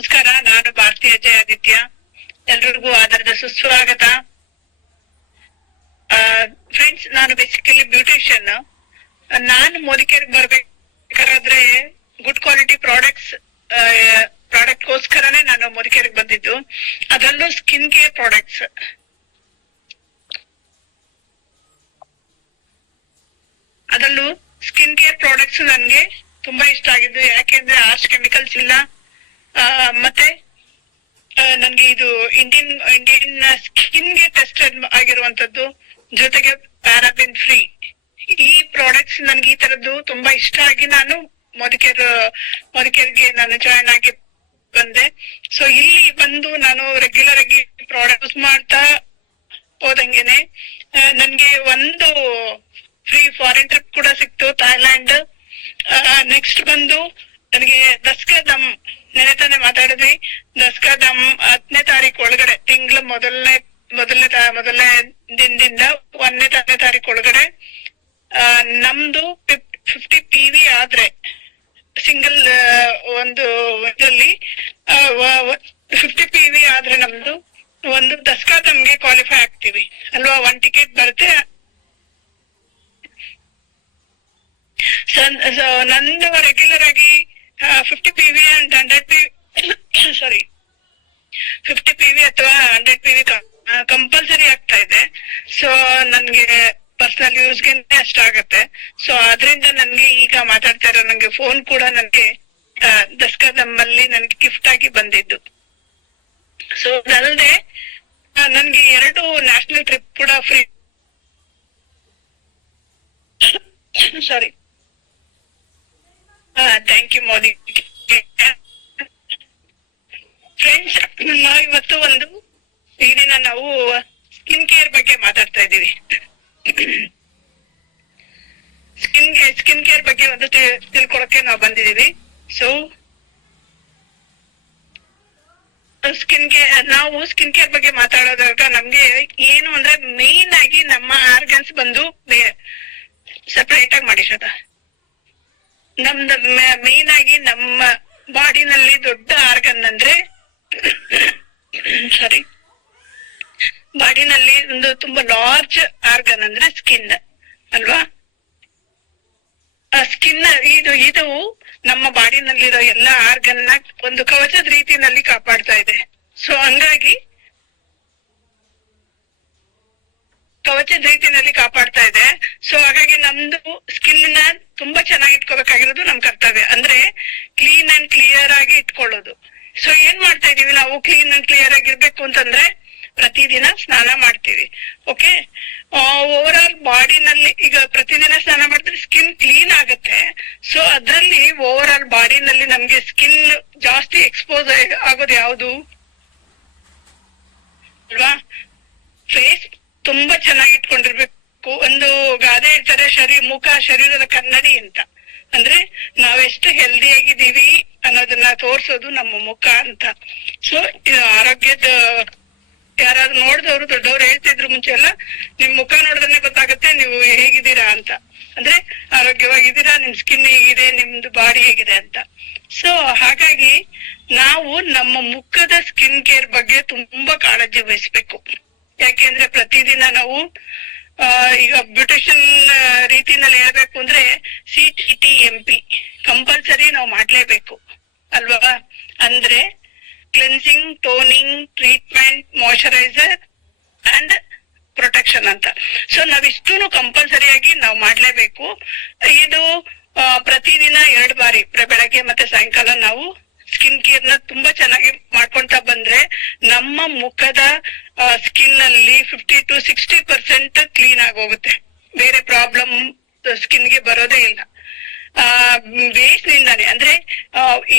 ನಮಸ್ಕಾರ. ನಾನು ಭಾರತಿ ಅಜಯ್ ಆದಿತ್ಯ. ಎಲ್ರಿಗೂ ಆಧಾರದ ಸುಸ್ವಾಗತ. ಫ್ರೆಂಡ್ಸ್, ನಾನು ಬೇಸಿಕಲಿ ಬ್ಯೂಟಿಷಿಯನ್. ನಾನು ಮೋದಿಕೇರ್ಗೆ ಬರ್ಬೇಕಾದ್ರೆ ಗುಡ್ ಕ್ವಾಲಿಟಿ ಪ್ರಾಡಕ್ಟ್ಗೋಸ್ಕರನೇ ನಾನು ಮೋದಿಕೇರ್ಗೆ ಬಂದಿದ್ದು. ಅದರಲ್ಲೂ ಸ್ಕಿನ್ ಕೇರ್ ಪ್ರಾಡಕ್ಟ್ಸ್. ನನ್ಗೆ ತುಂಬಾ ಇಷ್ಟ ಆಗಿದ್ದು. ಯಾಕೆಂದ್ರೆ ಆರ್ಚ್ ಕೆಮಿಕಲ್ಸ್ ಇಲ್ಲ, ಮತ್ತೆ ನನ್ಗೆ ಇದು ಇಂಡಿಯನ್ ಸ್ಕಿನ್ ಗೆ ಟೆಸ್ಟೆಡ್ ಆಗಿರುವಂತದ್ದು, ಜೊತೆಗೆ ಪ್ಯಾರಾಬಿನ್ ಫ್ರೀ. ಈ ಪ್ರಾಡಕ್ಟ್ಸ್ ನನ್ಗೆ ಈ ತರದ್ದು ತುಂಬಾ ಇಷ್ಟ ಆಗಿ ನಾನು ಮೋದಿಕೇರ್ಗೆ ನಾನು ಜಾಯ್ನ್ ಆಗಿ ಬಂದೆ. ಸೊ ಇಲ್ಲಿ ಬಂದು ನಾನು ರೆಗ್ಯುಲರ್ ಆಗಿ ಪ್ರಾಡಕ್ಟ್ ಯೂಸ್ ಮಾಡ್ತಾ ಹೋದಂಗೆನೆ ನನ್ಗೆ ಒಂದು ಫ್ರೀ ಫಾರಿನ್ ಟ್ರಿಪ್ ಕೂಡ ಸಿಕ್ತು, ಥೈಲ್ಯಾಂಡ್. ನೆಕ್ಸ್ಟ್ ಬಂದು ನನಗೆ ದಸ್ಕಾ ದಮ್, ನೆನೆ ತಾನೆ ಮಾತಾಡಿದ್ವಿ. ದಸ್ಕಾ ದಮ್ 10ನೇ ತಾರೀಕು ಒಳಗಡೆ, ತಿಂಗಳ ಮೊದಲನೇ ದಿನದಿಂದ 1ನೇ ತಾರೀಕು ಒಳಗಡೆ ನಮ್ದು 50 PV ಆದ್ರೆ, ಸಿಂಗಲ್ ಒಂದು ಇದರಲ್ಲಿ 50 PV ಆದ್ರೆ ನಮ್ದು ಒಂದು ದಸ್ಕಾ ದಮ್ಗೆ ಕ್ವಾಲಿಫೈ ಆಗ್ತೀವಿ ಅಲ್ವಾ. 1 ಟಿಕೆಟ್ ಬರುತ್ತೆ. ನಂದು ರೆಗ್ಯುಲರ್ ಆಗಿ 50 PV ಅಂಡ್ 100 PV 50 PV ಅಥವಾ 100 PV ಕಂಪಲ್ಸರಿ ಆಗ್ತಾ ಇದೆ. ಸೊ ನನ್ಗೆ ಪರ್ಸನಲ್ ಯೂಸ್ಗೆ ಅಷ್ಟಾಗತ್ತೆ. ಸೊ ಅದ್ರಿಂದ ನನ್ಗೆ ಈಗ ಮಾತಾಡ್ತಾ ಇರೋ ನಂಗೆ ಫೋನ್ ಕೂಡ ನನ್ಗೆ ದಸ್ಕಾ ದಮ್ಮಲ್ಲಿ ನನ್ಗೆ ಗಿಫ್ಟ್ ಆಗಿ ಬಂದಿದ್ದು. ಸೊ ಅದಲ್ಲದೆ ನನ್ಗೆ 2 ನ್ಯಾಷನಲ್ ಟ್ರಿಪ್ ಕೂಡ free. Thank you Modi. Friends, ನಾವಿವತ್ತು ಈ ದಿನ ನಾವು ಸ್ಕಿನ್ ಕೇರ್ ಬಗ್ಗೆ ಮಾತಾಡ್ತಾ ಇದ್ದೀವಿ. ಸ್ಕಿನ್ ಕೇರ್ ಬಗ್ಗೆ ತಿಳ್ಕೊಳಕ್ಕೆ ನಾವು ಬಂದಿದೀವಿ. ಸೊ ನಾವು ಸ್ಕಿನ್ ಕೇರ್ ಬಗ್ಗೆ ಮಾತಾಡೋದಾಗ ನಮ್ಗೆ ಏನು ಅಂದ್ರೆ ಮೇನ್ ಆಗಿ ನಮ್ಮ ಆರ್ಗನ್ಸ್ ಬಂದು ಸೆಪರೇಟ್ ಆಗಿ ಮಾಡಿ ನಮ್ದು ಮೇನ್ ಆಗಿ ನಮ್ಮ ಬಾಡಿನಲ್ಲಿ ದೊಡ್ಡ ಆರ್ಗನ್ ಅಂದ್ರೆ ಬಾಡಿನಲ್ಲಿ ಒಂದು ತುಂಬಾ ಲಾರ್ಜ್ ಆರ್ಗನ್ ಅಂದ್ರೆ ಸ್ಕಿನ್ ಅಲ್ವಾ. ಸ್ಕಿನ್ ಇದು ನಮ್ಮ ಬಾಡಿನಲ್ಲಿರೋ ಎಲ್ಲಾ ಆರ್ಗನ್ ನ ಒಂದು ಕವಚದ ರೀತಿನಲ್ಲಿ ಕಾಪಾಡ್ತಾ ಇದೆ. ಸೊ ಹಂಗಾಗಿ ಸೊ ಹಾಗಾಗಿ ನಮ್ದು ಸ್ಕಿನ್ ನ ತುಂಬಾ ಚೆನ್ನಾಗಿ ಇಟ್ಕೋಬೇಕಾಗಿರೋದು ನಮ್ ಕರ್ತವ್ಯ. ಅಂದ್ರೆ ಕ್ಲೀನ್ ಅಂಡ್ ಕ್ಲಿಯರ್ ಆಗಿ ಇಟ್ಕೊಳ್ಳೋದು. ಸೊ ಏನ್ ಮಾಡ್ತಾ ಇದೀವಿ ನಾವು ಕ್ಲೀನ್ ಅಂಡ್ ಕ್ಲಿಯರ್ ಆಗಿರ್ಬೇಕು ಅಂತಂದ್ರೆ ಪ್ರತಿದಿನ ಸ್ನಾನ ಮಾಡ್ತೀವಿ. ಓಕೆ, ಓವರ್ ಆಲ್ ಬಾಡಿನಲ್ಲಿ ಈಗ ಪ್ರತಿದಿನ ಸ್ನಾನ ಮಾಡಿದ್ರೆ ಸ್ಕಿನ್ ಕ್ಲೀನ್ ಆಗುತ್ತೆ. ಸೊ ಅದ್ರಲ್ಲಿ ಓವರ್ ಆಲ್ ಬಾಡಿನಲ್ಲಿ ನಮ್ಗೆ ಸ್ಕಿನ್ ಜಾಸ್ತಿ ಎಕ್ಸ್ಪೋಸ್ ಆಗೋದು ಯಾವುದು ಅಲ್ವಾ. ಫೇಸ್ ತುಂಬಾ ಚೆನ್ನಾಗಿ ಇಟ್ಕೊಂಡಿರ್ಬೇಕು. ಒಂದು ಗಾದೆ ಹೇಳ್ತಾರೆ, ಮುಖ ಶರೀರದ ಕನ್ನಡಿ ಅಂತ. ಅಂದ್ರೆ ನಾವೆಷ್ಟು ಹೆಲ್ದಿ ಆಗಿದ್ದೀವಿ ಅನ್ನೋದನ್ನ ತೋರ್ಸೋದು ನಮ್ಮ ಮುಖ ಅಂತ. ಸೊ ಆರೋಗ್ಯದ ಯಾರಾದ್ರೂ ನೋಡಿದವರು ದೊಡ್ಡವ್ರು ಹೇಳ್ತಿದ್ರು ಮುಂಚೆ ಎಲ್ಲ, ನಿಮ್ ಮುಖ ನೋಡಿದ್ರೆ ಗೊತ್ತಾಗುತ್ತೆ ನೀವು ಹೇಗಿದ್ದೀರಾ ಅಂತ. ಅಂದ್ರೆ ಆರೋಗ್ಯವಾಗಿದ್ದೀರಾ, ನಿಮ್ ಸ್ಕಿನ್ ಹೇಗಿದೆ, ನಿಮ್ದು ಬಾಡಿ ಹೇಗಿದೆ ಅಂತ. ಸೊ ಹಾಗಾಗಿ ನಾವು ನಮ್ಮ ಮುಖದ ಸ್ಕಿನ್ ಕೇರ್ ಬಗ್ಗೆ ತುಂಬಾ ಕಾಳಜಿ ವಹಿಸ್ಬೇಕು. ಯಾಕೆಂದ್ರೆ ಪ್ರತಿದಿನ ನಾವು ಈಗ ಬ್ಯೂಟಿಷಿಯನ್ ರೀತಿನಲ್ಲಿ ಹೇಳ್ಬೇಕು ಅಂದ್ರೆ CTTMP ಕಂಪಲ್ಸರಿ ನಾವು ಮಾಡ್ಲೇಬೇಕು ಅಲ್ವಾ. ಅಂದ್ರೆ cleansing, toning, treatment, moisturiser and protection ಅಂತ. ಸೊ ನಾವಿಷ್ಟೂನು ಕಂಪಲ್ಸರಿಯಾಗಿ ನಾವು ಮಾಡ್ಲೇಬೇಕು. ಇದು ಪ್ರತಿದಿನ 2 ಬಾರಿ, ಬೆಳಗ್ಗೆ ಮತ್ತೆ ಸಾಯಂಕಾಲ ನಾವು ಸ್ಕಿನ್ ಕೇರ್ ನ ತುಂಬಾ ಚೆನ್ನಾಗಿ ಮಾಡ್ಕೊಂತ ಬಂದ್ರೆ ನಮ್ಮ ಮುಖದ ಸ್ಕಿನ್ ಅಲ್ಲಿ 50 to 60% ಕ್ಲೀನ್ ಆಗೋಗುತ್ತೆ. ಬೇರೆ ಪ್ರಾಬ್ಲಮ್ ಸ್ಕಿನ್ ಗೆ ಬರೋದೇ ಇಲ್ಲ. ಬೇಸ್ ನಿಂದಾನೆ ಅಂದ್ರೆ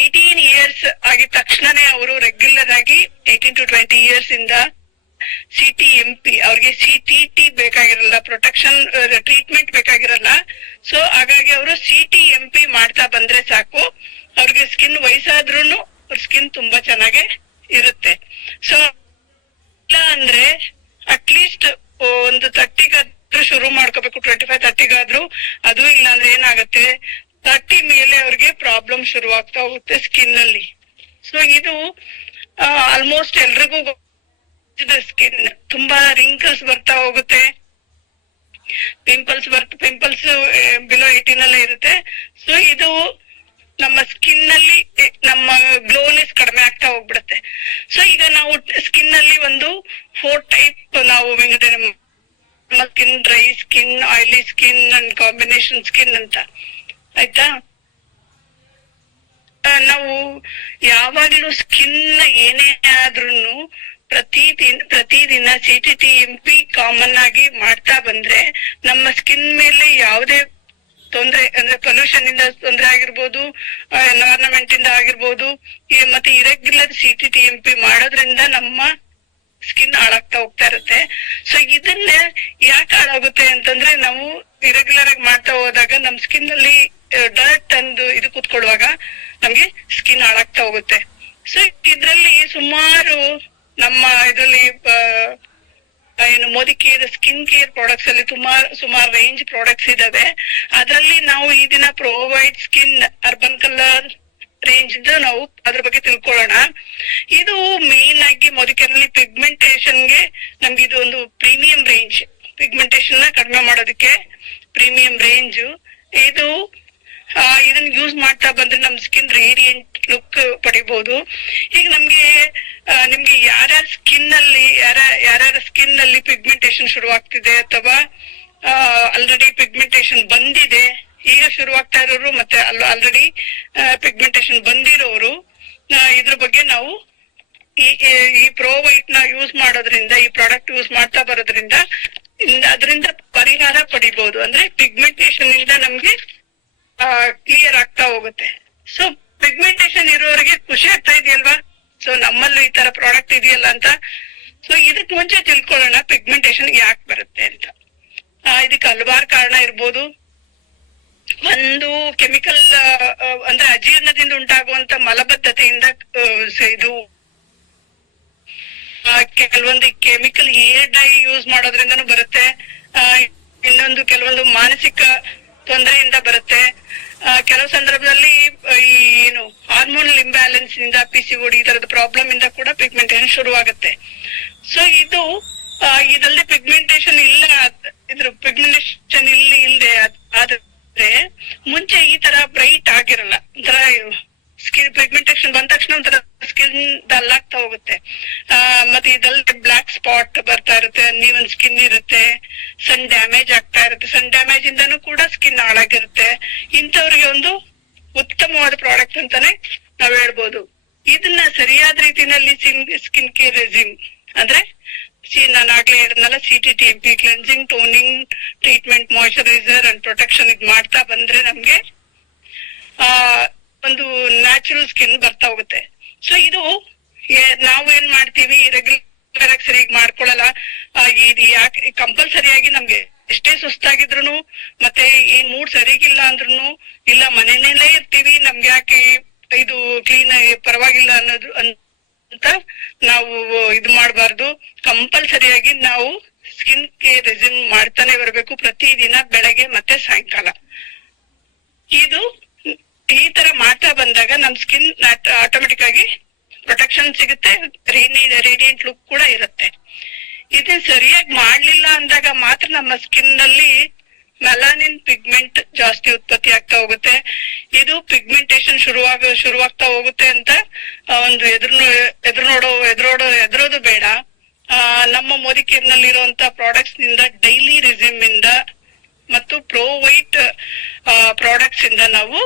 18 years ಆಗಿದ ತಕ್ಷಣನೇ ಅವರು ರೆಗ್ಯುಲರ್ ಆಗಿ 18 to 20 years ಇಂದ CTMP, ಅವ್ರಿಗೆ CTT ಬೇಕಾಗಿರಲ್ಲ, ಪ್ರೊಟೆಕ್ಷನ್ ಟ್ರೀಟ್ಮೆಂಟ್ ಬೇಕಾಗಿರಲ್ಲ. ಸೊ ಹಾಗಾಗಿ ಅವರು CTMP ಮಾಡ್ತಾ ಬಂದ್ರೆ ಸಾಕು, ಅವ್ರಿಗೆ ಸ್ಕಿನ್ ವಯಸ್ಸಾದ್ರೂನು ಅವ್ರ ಸ್ಕಿನ್ ತುಂಬಾ ಚೆನ್ನಾಗೆ ಇರುತ್ತೆ. ಸೊ ಇಲ್ಲ ಅಂದ್ರೆ ಅಟ್ಲೀಸ್ಟ್ ಒಂದು 30ಗಾದ್ರೂ ಶುರು ಮಾಡ್ಕೋಬೇಕು, 25-30ಗಾದ್ರೂ. ಅದು ಇಲ್ಲ ಅಂದ್ರೆ ಏನಾಗುತ್ತೆ, 30 ಮೇಲೆ ಅವ್ರಿಗೆ ಪ್ರಾಬ್ಲಮ್ ಶುರು ಆಗ್ತಾ ಹೋಗುತ್ತೆ ಸ್ಕಿನ್ ಅಲ್ಲಿ. ಸೊ ಇದು ಆಲ್ಮೋಸ್ಟ್ ಎಲ್ರಿಗೂ ಸ್ಕಿನ್ ತುಂಬಾ ರಿಂಕಲ್ಸ್ ಬರ್ತಾ ಹೋಗುತ್ತೆ, ಪಿಂಪಲ್ಸ್ ಬಿಲೋ 18 ಅಲ್ಲೇ ಇರುತ್ತೆ. ಸೊ ಇದು ನಮ್ಮ ಸ್ಕಿನ್ ನಲ್ಲಿ ನಮ್ಮ ಗ್ಲೋನೆಸ್ ಕಡಿಮೆ ಆಗ್ತಾ ಹೋಗ್ಬಿಡುತ್ತೆ. ಸೊ ಈಗ ನಾವು ಸ್ಕಿನ್ ಅಲ್ಲಿ ಒಂದು 4 ಟೈಪ್ ನಾವು ವಿಂಗಡಣೆ, skin dry skin, oily skin and combination skin ಅಂತ, ಆಯ್ತಾ. ನಾವು ಯಾವಾಗ್ಲೂ ಸ್ಕಿನ್ ಏನೇ ಆದ್ರೂ ಪ್ರತಿದಿನ CTTMP ಕಾಮನ್ ಆಗಿ ಮಾಡ್ತಾ ಬಂದ್ರೆ ನಮ್ಮ ಸ್ಕಿನ್ ಮೇಲೆ ಯಾವುದೇ ತೊಂದ್ರೆ, ಅಂದ್ರೆ ಪೊಲ್ಯೂಷನ್ ಇಂದ ತೊಂದ್ರೆ ಆಗಿರ್ಬೋದು, ಎನ್ವೈರನ್ಮೆಂಟ್ ಇಂದ ಆಗಿರ್ಬೋದು, ಮತ್ತೆ ಇರೆಗ್ಯುಲರ್ CTTMP ಮಾಡೋದ್ರಿಂದ ನಮ್ಮ ಸ್ಕಿನ್ ಹಾಳಾಗ್ತಾ ಹೋಗ್ತಾ ಇರುತ್ತೆ. ಸೊ ಇದನ್ನ ಯಾಕೆ ಹಾಳಾಗುತ್ತೆ ಅಂತಂದ್ರೆ, ನಾವು ಇರೆಗ್ಯುಲರ್ ಆಗಿ ಮಾಡ್ತಾ ಹೋದಾಗ ನಮ್ ಸ್ಕಿನ್ ಅಲ್ಲಿ ಡರ್ಟ್ ಅಂದು ಇದು ಕೂತ್ಕೊಳ್ಳುವಾಗ ನಮ್ಗೆ ಸ್ಕಿನ್ ಹಾಳಾಗ್ತಾ ಹೋಗುತ್ತೆ. ಸೊ ಇದ್ರಲ್ಲಿ ಸುಮಾರು ನಮ್ಮ ಇದರಲ್ಲಿ ಏನು Modi care skin care products ಅಲ್ಲಿ ಸುಮಾರು ರೇಂಜ್ ಪ್ರಾಡಕ್ಟ್ಸ್ ಇದಾವೆ. ಅದರಲ್ಲಿ ನಾವು ಈ ದಿನ provide skin urban colour range ನಾವು ಅದ್ರ ಬಗ್ಗೆ ತಿಳ್ಕೊಳ್ಳೋಣ. ಇದು ಮೇನ್ ಆಗಿ ಮೋದಿ ಕೇರ್ ನಲ್ಲಿ ಪಿಗ್ಮೆಂಟೇಶನ್ ಗೆ ನಮ್ಗೆ ಇದು ಒಂದು ಪ್ರೀಮಿಯಂ ರೇಂಜ್, ಪಿಗ್ಮೆಂಟೇಶನ್ ನ ಕಡಿಮೆ ಮಾಡೋದಕ್ಕೆ ಪ್ರೀಮಿಯಂ ರೇಂಜ್ ಇದು. ಇದನ್ನ ಯೂಸ್ ಮಾಡ್ತಾ ಬಂದ್ರೆ ನಮ್ ಸ್ಕಿನ್ ರೇಡಿಯಂಟ್ ಲುಕ್ ಪಡಿಬಹುದು. ಈಗ ನಿಮ್ಗೆ ಯಾರ್ಯಾರ ಸ್ಕಿನ್ ಅಲ್ಲಿ ಪಿಗ್ಮೆಂಟೇಶನ್ ಶುರುವಾಗ್ತಿದೆ ಅಥವಾ ಆಲ್ರೆಡಿ ಪಿಗ್ಮೆಂಟೇಶನ್ ಬಂದಿದೆ, ಈಗ ಶುರುವಾಗ್ತಾ ಇರೋರು ಮತ್ತೆ ಆಲ್ರೆಡಿ ಪಿಗ್ಮೆಂಟೇಶನ್ ಬಂದಿರೋರು, ಇದ್ರ ಬಗ್ಗೆ ನಾವು ಈ ಪ್ರೋವೈಟ್ ನ ಯೂಸ್ ಮಾಡೋದ್ರಿಂದ, ಈ ಪ್ರಾಡಕ್ಟ್ ಯೂಸ್ ಮಾಡ್ತಾ ಬರೋದ್ರಿಂದ ಅದರಿಂದ ಪರಿಹಾರ ಪಡಿಬಹುದು. ಅಂದ್ರೆ ಪಿಗ್ಮೆಂಟೇಶನ್ ಇಂದ ನಮ್ಗೆ ಕ್ಲಿಯರ್ ಆಗ್ತಾ ಹೋಗುತ್ತೆ. ಸೊ ಪಿಗ್ಮೆಂಟೇಶನ್ ಇರೋರಿಗೆ ಖುಷಿ ಆಗ್ತಾ ಇದೆಯಲ್ವಾ? ಸೊ ನಮ್ಮಲ್ಲೂ ಈ ತರ ಪ್ರಾಡಕ್ಟ್ ಇದೆಯಲ್ಲ ಅಂತ. ಸೊ ಇದಕ್ ಮುಂಚೆ ತಿಳ್ಕೊಳ್ಳೋಣ ಪಿಗ್ಮೆಂಟೇಶನ್ ಯಾಕೆ ಬರುತ್ತೆ ಅಂತ. ಇದಕ್ಕೆ ಹಲವಾರು ಕಾರಣ ಇರ್ಬೋದು. ಒಂದು ಕೆಮಿಕಲ್ ಅಂದ್ರೆ ಅಜೀರ್ಣದಿಂದ ಉಂಟಾಗುವಂತ ಮಲಬದ್ಧತೆಯಿಂದ ಇದು ಕೆಲವೊಂದು ಕೆಮಿಕಲ್ ಹೇರ್ ಡೈ ಯೂಸ್ ಮಾಡೋದ್ರಿಂದನೂ ಬರುತ್ತೆ. ಇನ್ನೊಂದು ಕೆಲವೊಂದು ಮಾನಸಿಕ ತೊಂದರೆಯಿಂದ ಬರುತ್ತೆ. ಕೆಲವು ಸಂದರ್ಭದಲ್ಲಿ ಈ ಏನು ಹಾರ್ಮೋನಲ್ ಇಂಬ್ಯಾಲೆನ್ಸ್ ಇಂದ PCOD ಈ ತರದ ಪ್ರಾಬ್ಲಮ್ ಇಂದ ಕೂಡ ಪಿಗ್ಮೆಂಟೇಶನ್ ಶುರುವಾಗುತ್ತೆ. ಸೊ ಇದಲ್ಲದೆ ಪಿಗ್ಮೆಂಟೇಶನ್ ಇಲ್ಲದೆ ಆದ್ರೆ ಮುಂಚೆ ಈ ತರ ಬ್ರೈಟ್ ಆಗಿರಲ್ಲ. ಒಂಥರ ಸ್ಕಿನ್ ಪಿಗ್ಮೆಂಟೇಶನ್ ಬಂದ ತಕ್ಷಣ ಒಂಥರ ಸ್ಕಿನ್ ಡಲ್ ಆಗ್ತಾ ಹೋಗುತ್ತೆ. ಮತ್ತೆ ಇದಲ್ಲದೆ ಬ್ಲಾಕ್ ಸ್ಪಾಟ್ ಬರ್ತಾ ಇರುತ್ತೆ, ಅನ್ಈವನ್ ಸ್ಕಿನ್ ಇರುತ್ತೆ, ಸನ್ ಡ್ಯಾಮೇಜ್ ಆಗ್ತಾ ಇರುತ್ತೆ. ಸನ್ ಡ್ಯಾಮೇಜ್ ಇಂದನೂ ಕೂಡ ಸ್ಕಿನ್ ಹಾಳಾಗಿರುತ್ತೆ. ಇಂಥವ್ರಿಗೆ ಒಂದು ಉತ್ತಮವಾದ ಪ್ರಾಡಕ್ಟ್ ಅಂತಾನೆ ನಾವ್ ಹೇಳ್ಬೋದು. ಇದನ್ನ ಸರಿಯಾದ ರೀತಿನಲ್ಲಿ ಸ್ಕಿನ್ ಕೇರ್ ರೆಜಿಮ್ ಅಂದ್ರೆ ನಾನು ಆಗ್ಲೇ ಹೇಳಿದ್ನಲ್ಲ, CTTMP cleansing, toning, treatment, moisturiser and protection ಇದ್ ಮಾಡ್ತಾ ಬಂದ್ರೆ ನಮ್ಗೆ ಒಂದು ನ್ಯಾಚುರಲ್ ಸ್ಕಿನ್ ಬರ್ತಾ ಹೋಗುತ್ತೆ. ಸೊ ಇದು ನಾವು ಏನ್ ಮಾಡ್ತೀವಿ, ರೆಗ್ಯುಲರ್ ಆಗಿ ಸರಿಯಾಗಿ ಮಾಡ್ಕೊಳಲ್ಲ. ಇದು ಯಾಕೆ ಕಂಪಲ್ಸರಿಯಾಗಿ ನಮ್ಗೆ ಎಷ್ಟೇ ಸುಸ್ತಾಗಿದ್ರು ಮತ್ತೆ ಏನ್ ಮೂಡ್ ಸರಿಗಿಲ್ಲ ಅಂದ್ರೂ, ಇಲ್ಲ ಮನೆಯಲ್ಲೇ ಇರ್ತೀವಿ, ನಮ್ಗೆ ಯಾಕೆ ಇದು ಕ್ಲೀನ್ ಪರವಾಗಿಲ್ಲ ಅನ್ನೋದು ಅಂತ ನಾವು ಇದು ಮಾಡಬಾರ್ದು. ಕಂಪಲ್ಸರಿಯಾಗಿ ನಾವು ಸ್ಕಿನ್ ಕೇರ್ ರೆಜಿಮ್ ಮಾಡ್ತಾನೆ ಬರಬೇಕು, ಪ್ರತಿದಿನ ಬೆಳಗ್ಗೆ ಮತ್ತೆ ಸಾಯಂಕಾಲ. ಇದು ಈ ತರ ಮಾಡ್ತಾ ಬಂದಾಗ ನಮ್ ಸ್ಕಿನ್ ಆಟೋಮೆಟಿಕ್ ಆಗಿ ಪ್ರೊಟೆಕ್ಷನ್ ಸಿಗುತ್ತೆ, ರೇಡಿಯಂಟ್ ಲುಕ್ ಕೂಡ ಇರುತ್ತೆ. ಇದನ್ನ ಸರಿಯಾಗಿ ಮಾಡ್ಲಿಲ್ಲ ಅಂದಾಗ ಮಾತ್ರ ನಮ್ಮ ಸ್ಕಿನ್ ನಲ್ಲಿ ಮೆಲಾನಿನ್ ಪಿಗ್ಮೆಂಟ್ ಜಾಸ್ತಿ ಉತ್ಪತ್ತಿ ಆಗ್ತಾ ಹೋಗುತ್ತೆ. ಇದು ಪಿಗ್ಮೆಂಟೇಶನ್ ಶುರುವಾಗ್ತಾ ಹೋಗುತ್ತೆ ಅಂತ ಒಂದು ಎದುರೋದು ಬೇಡ. ನಮ್ಮ ಮೋದಿ ಕೇರ್ ನಲ್ಲಿ ಇರುವಂತ ಪ್ರಾಡಕ್ಟ್ಸ್ ನಿಂದ ಡೈಲಿ ರೆಜಿಮ್ ಇಂದ ಮತ್ತು ಪ್ರೋವೈಟ್ ಪ್ರಾಡಕ್ಟ್ಸ್ ಇಂದ ನಾವು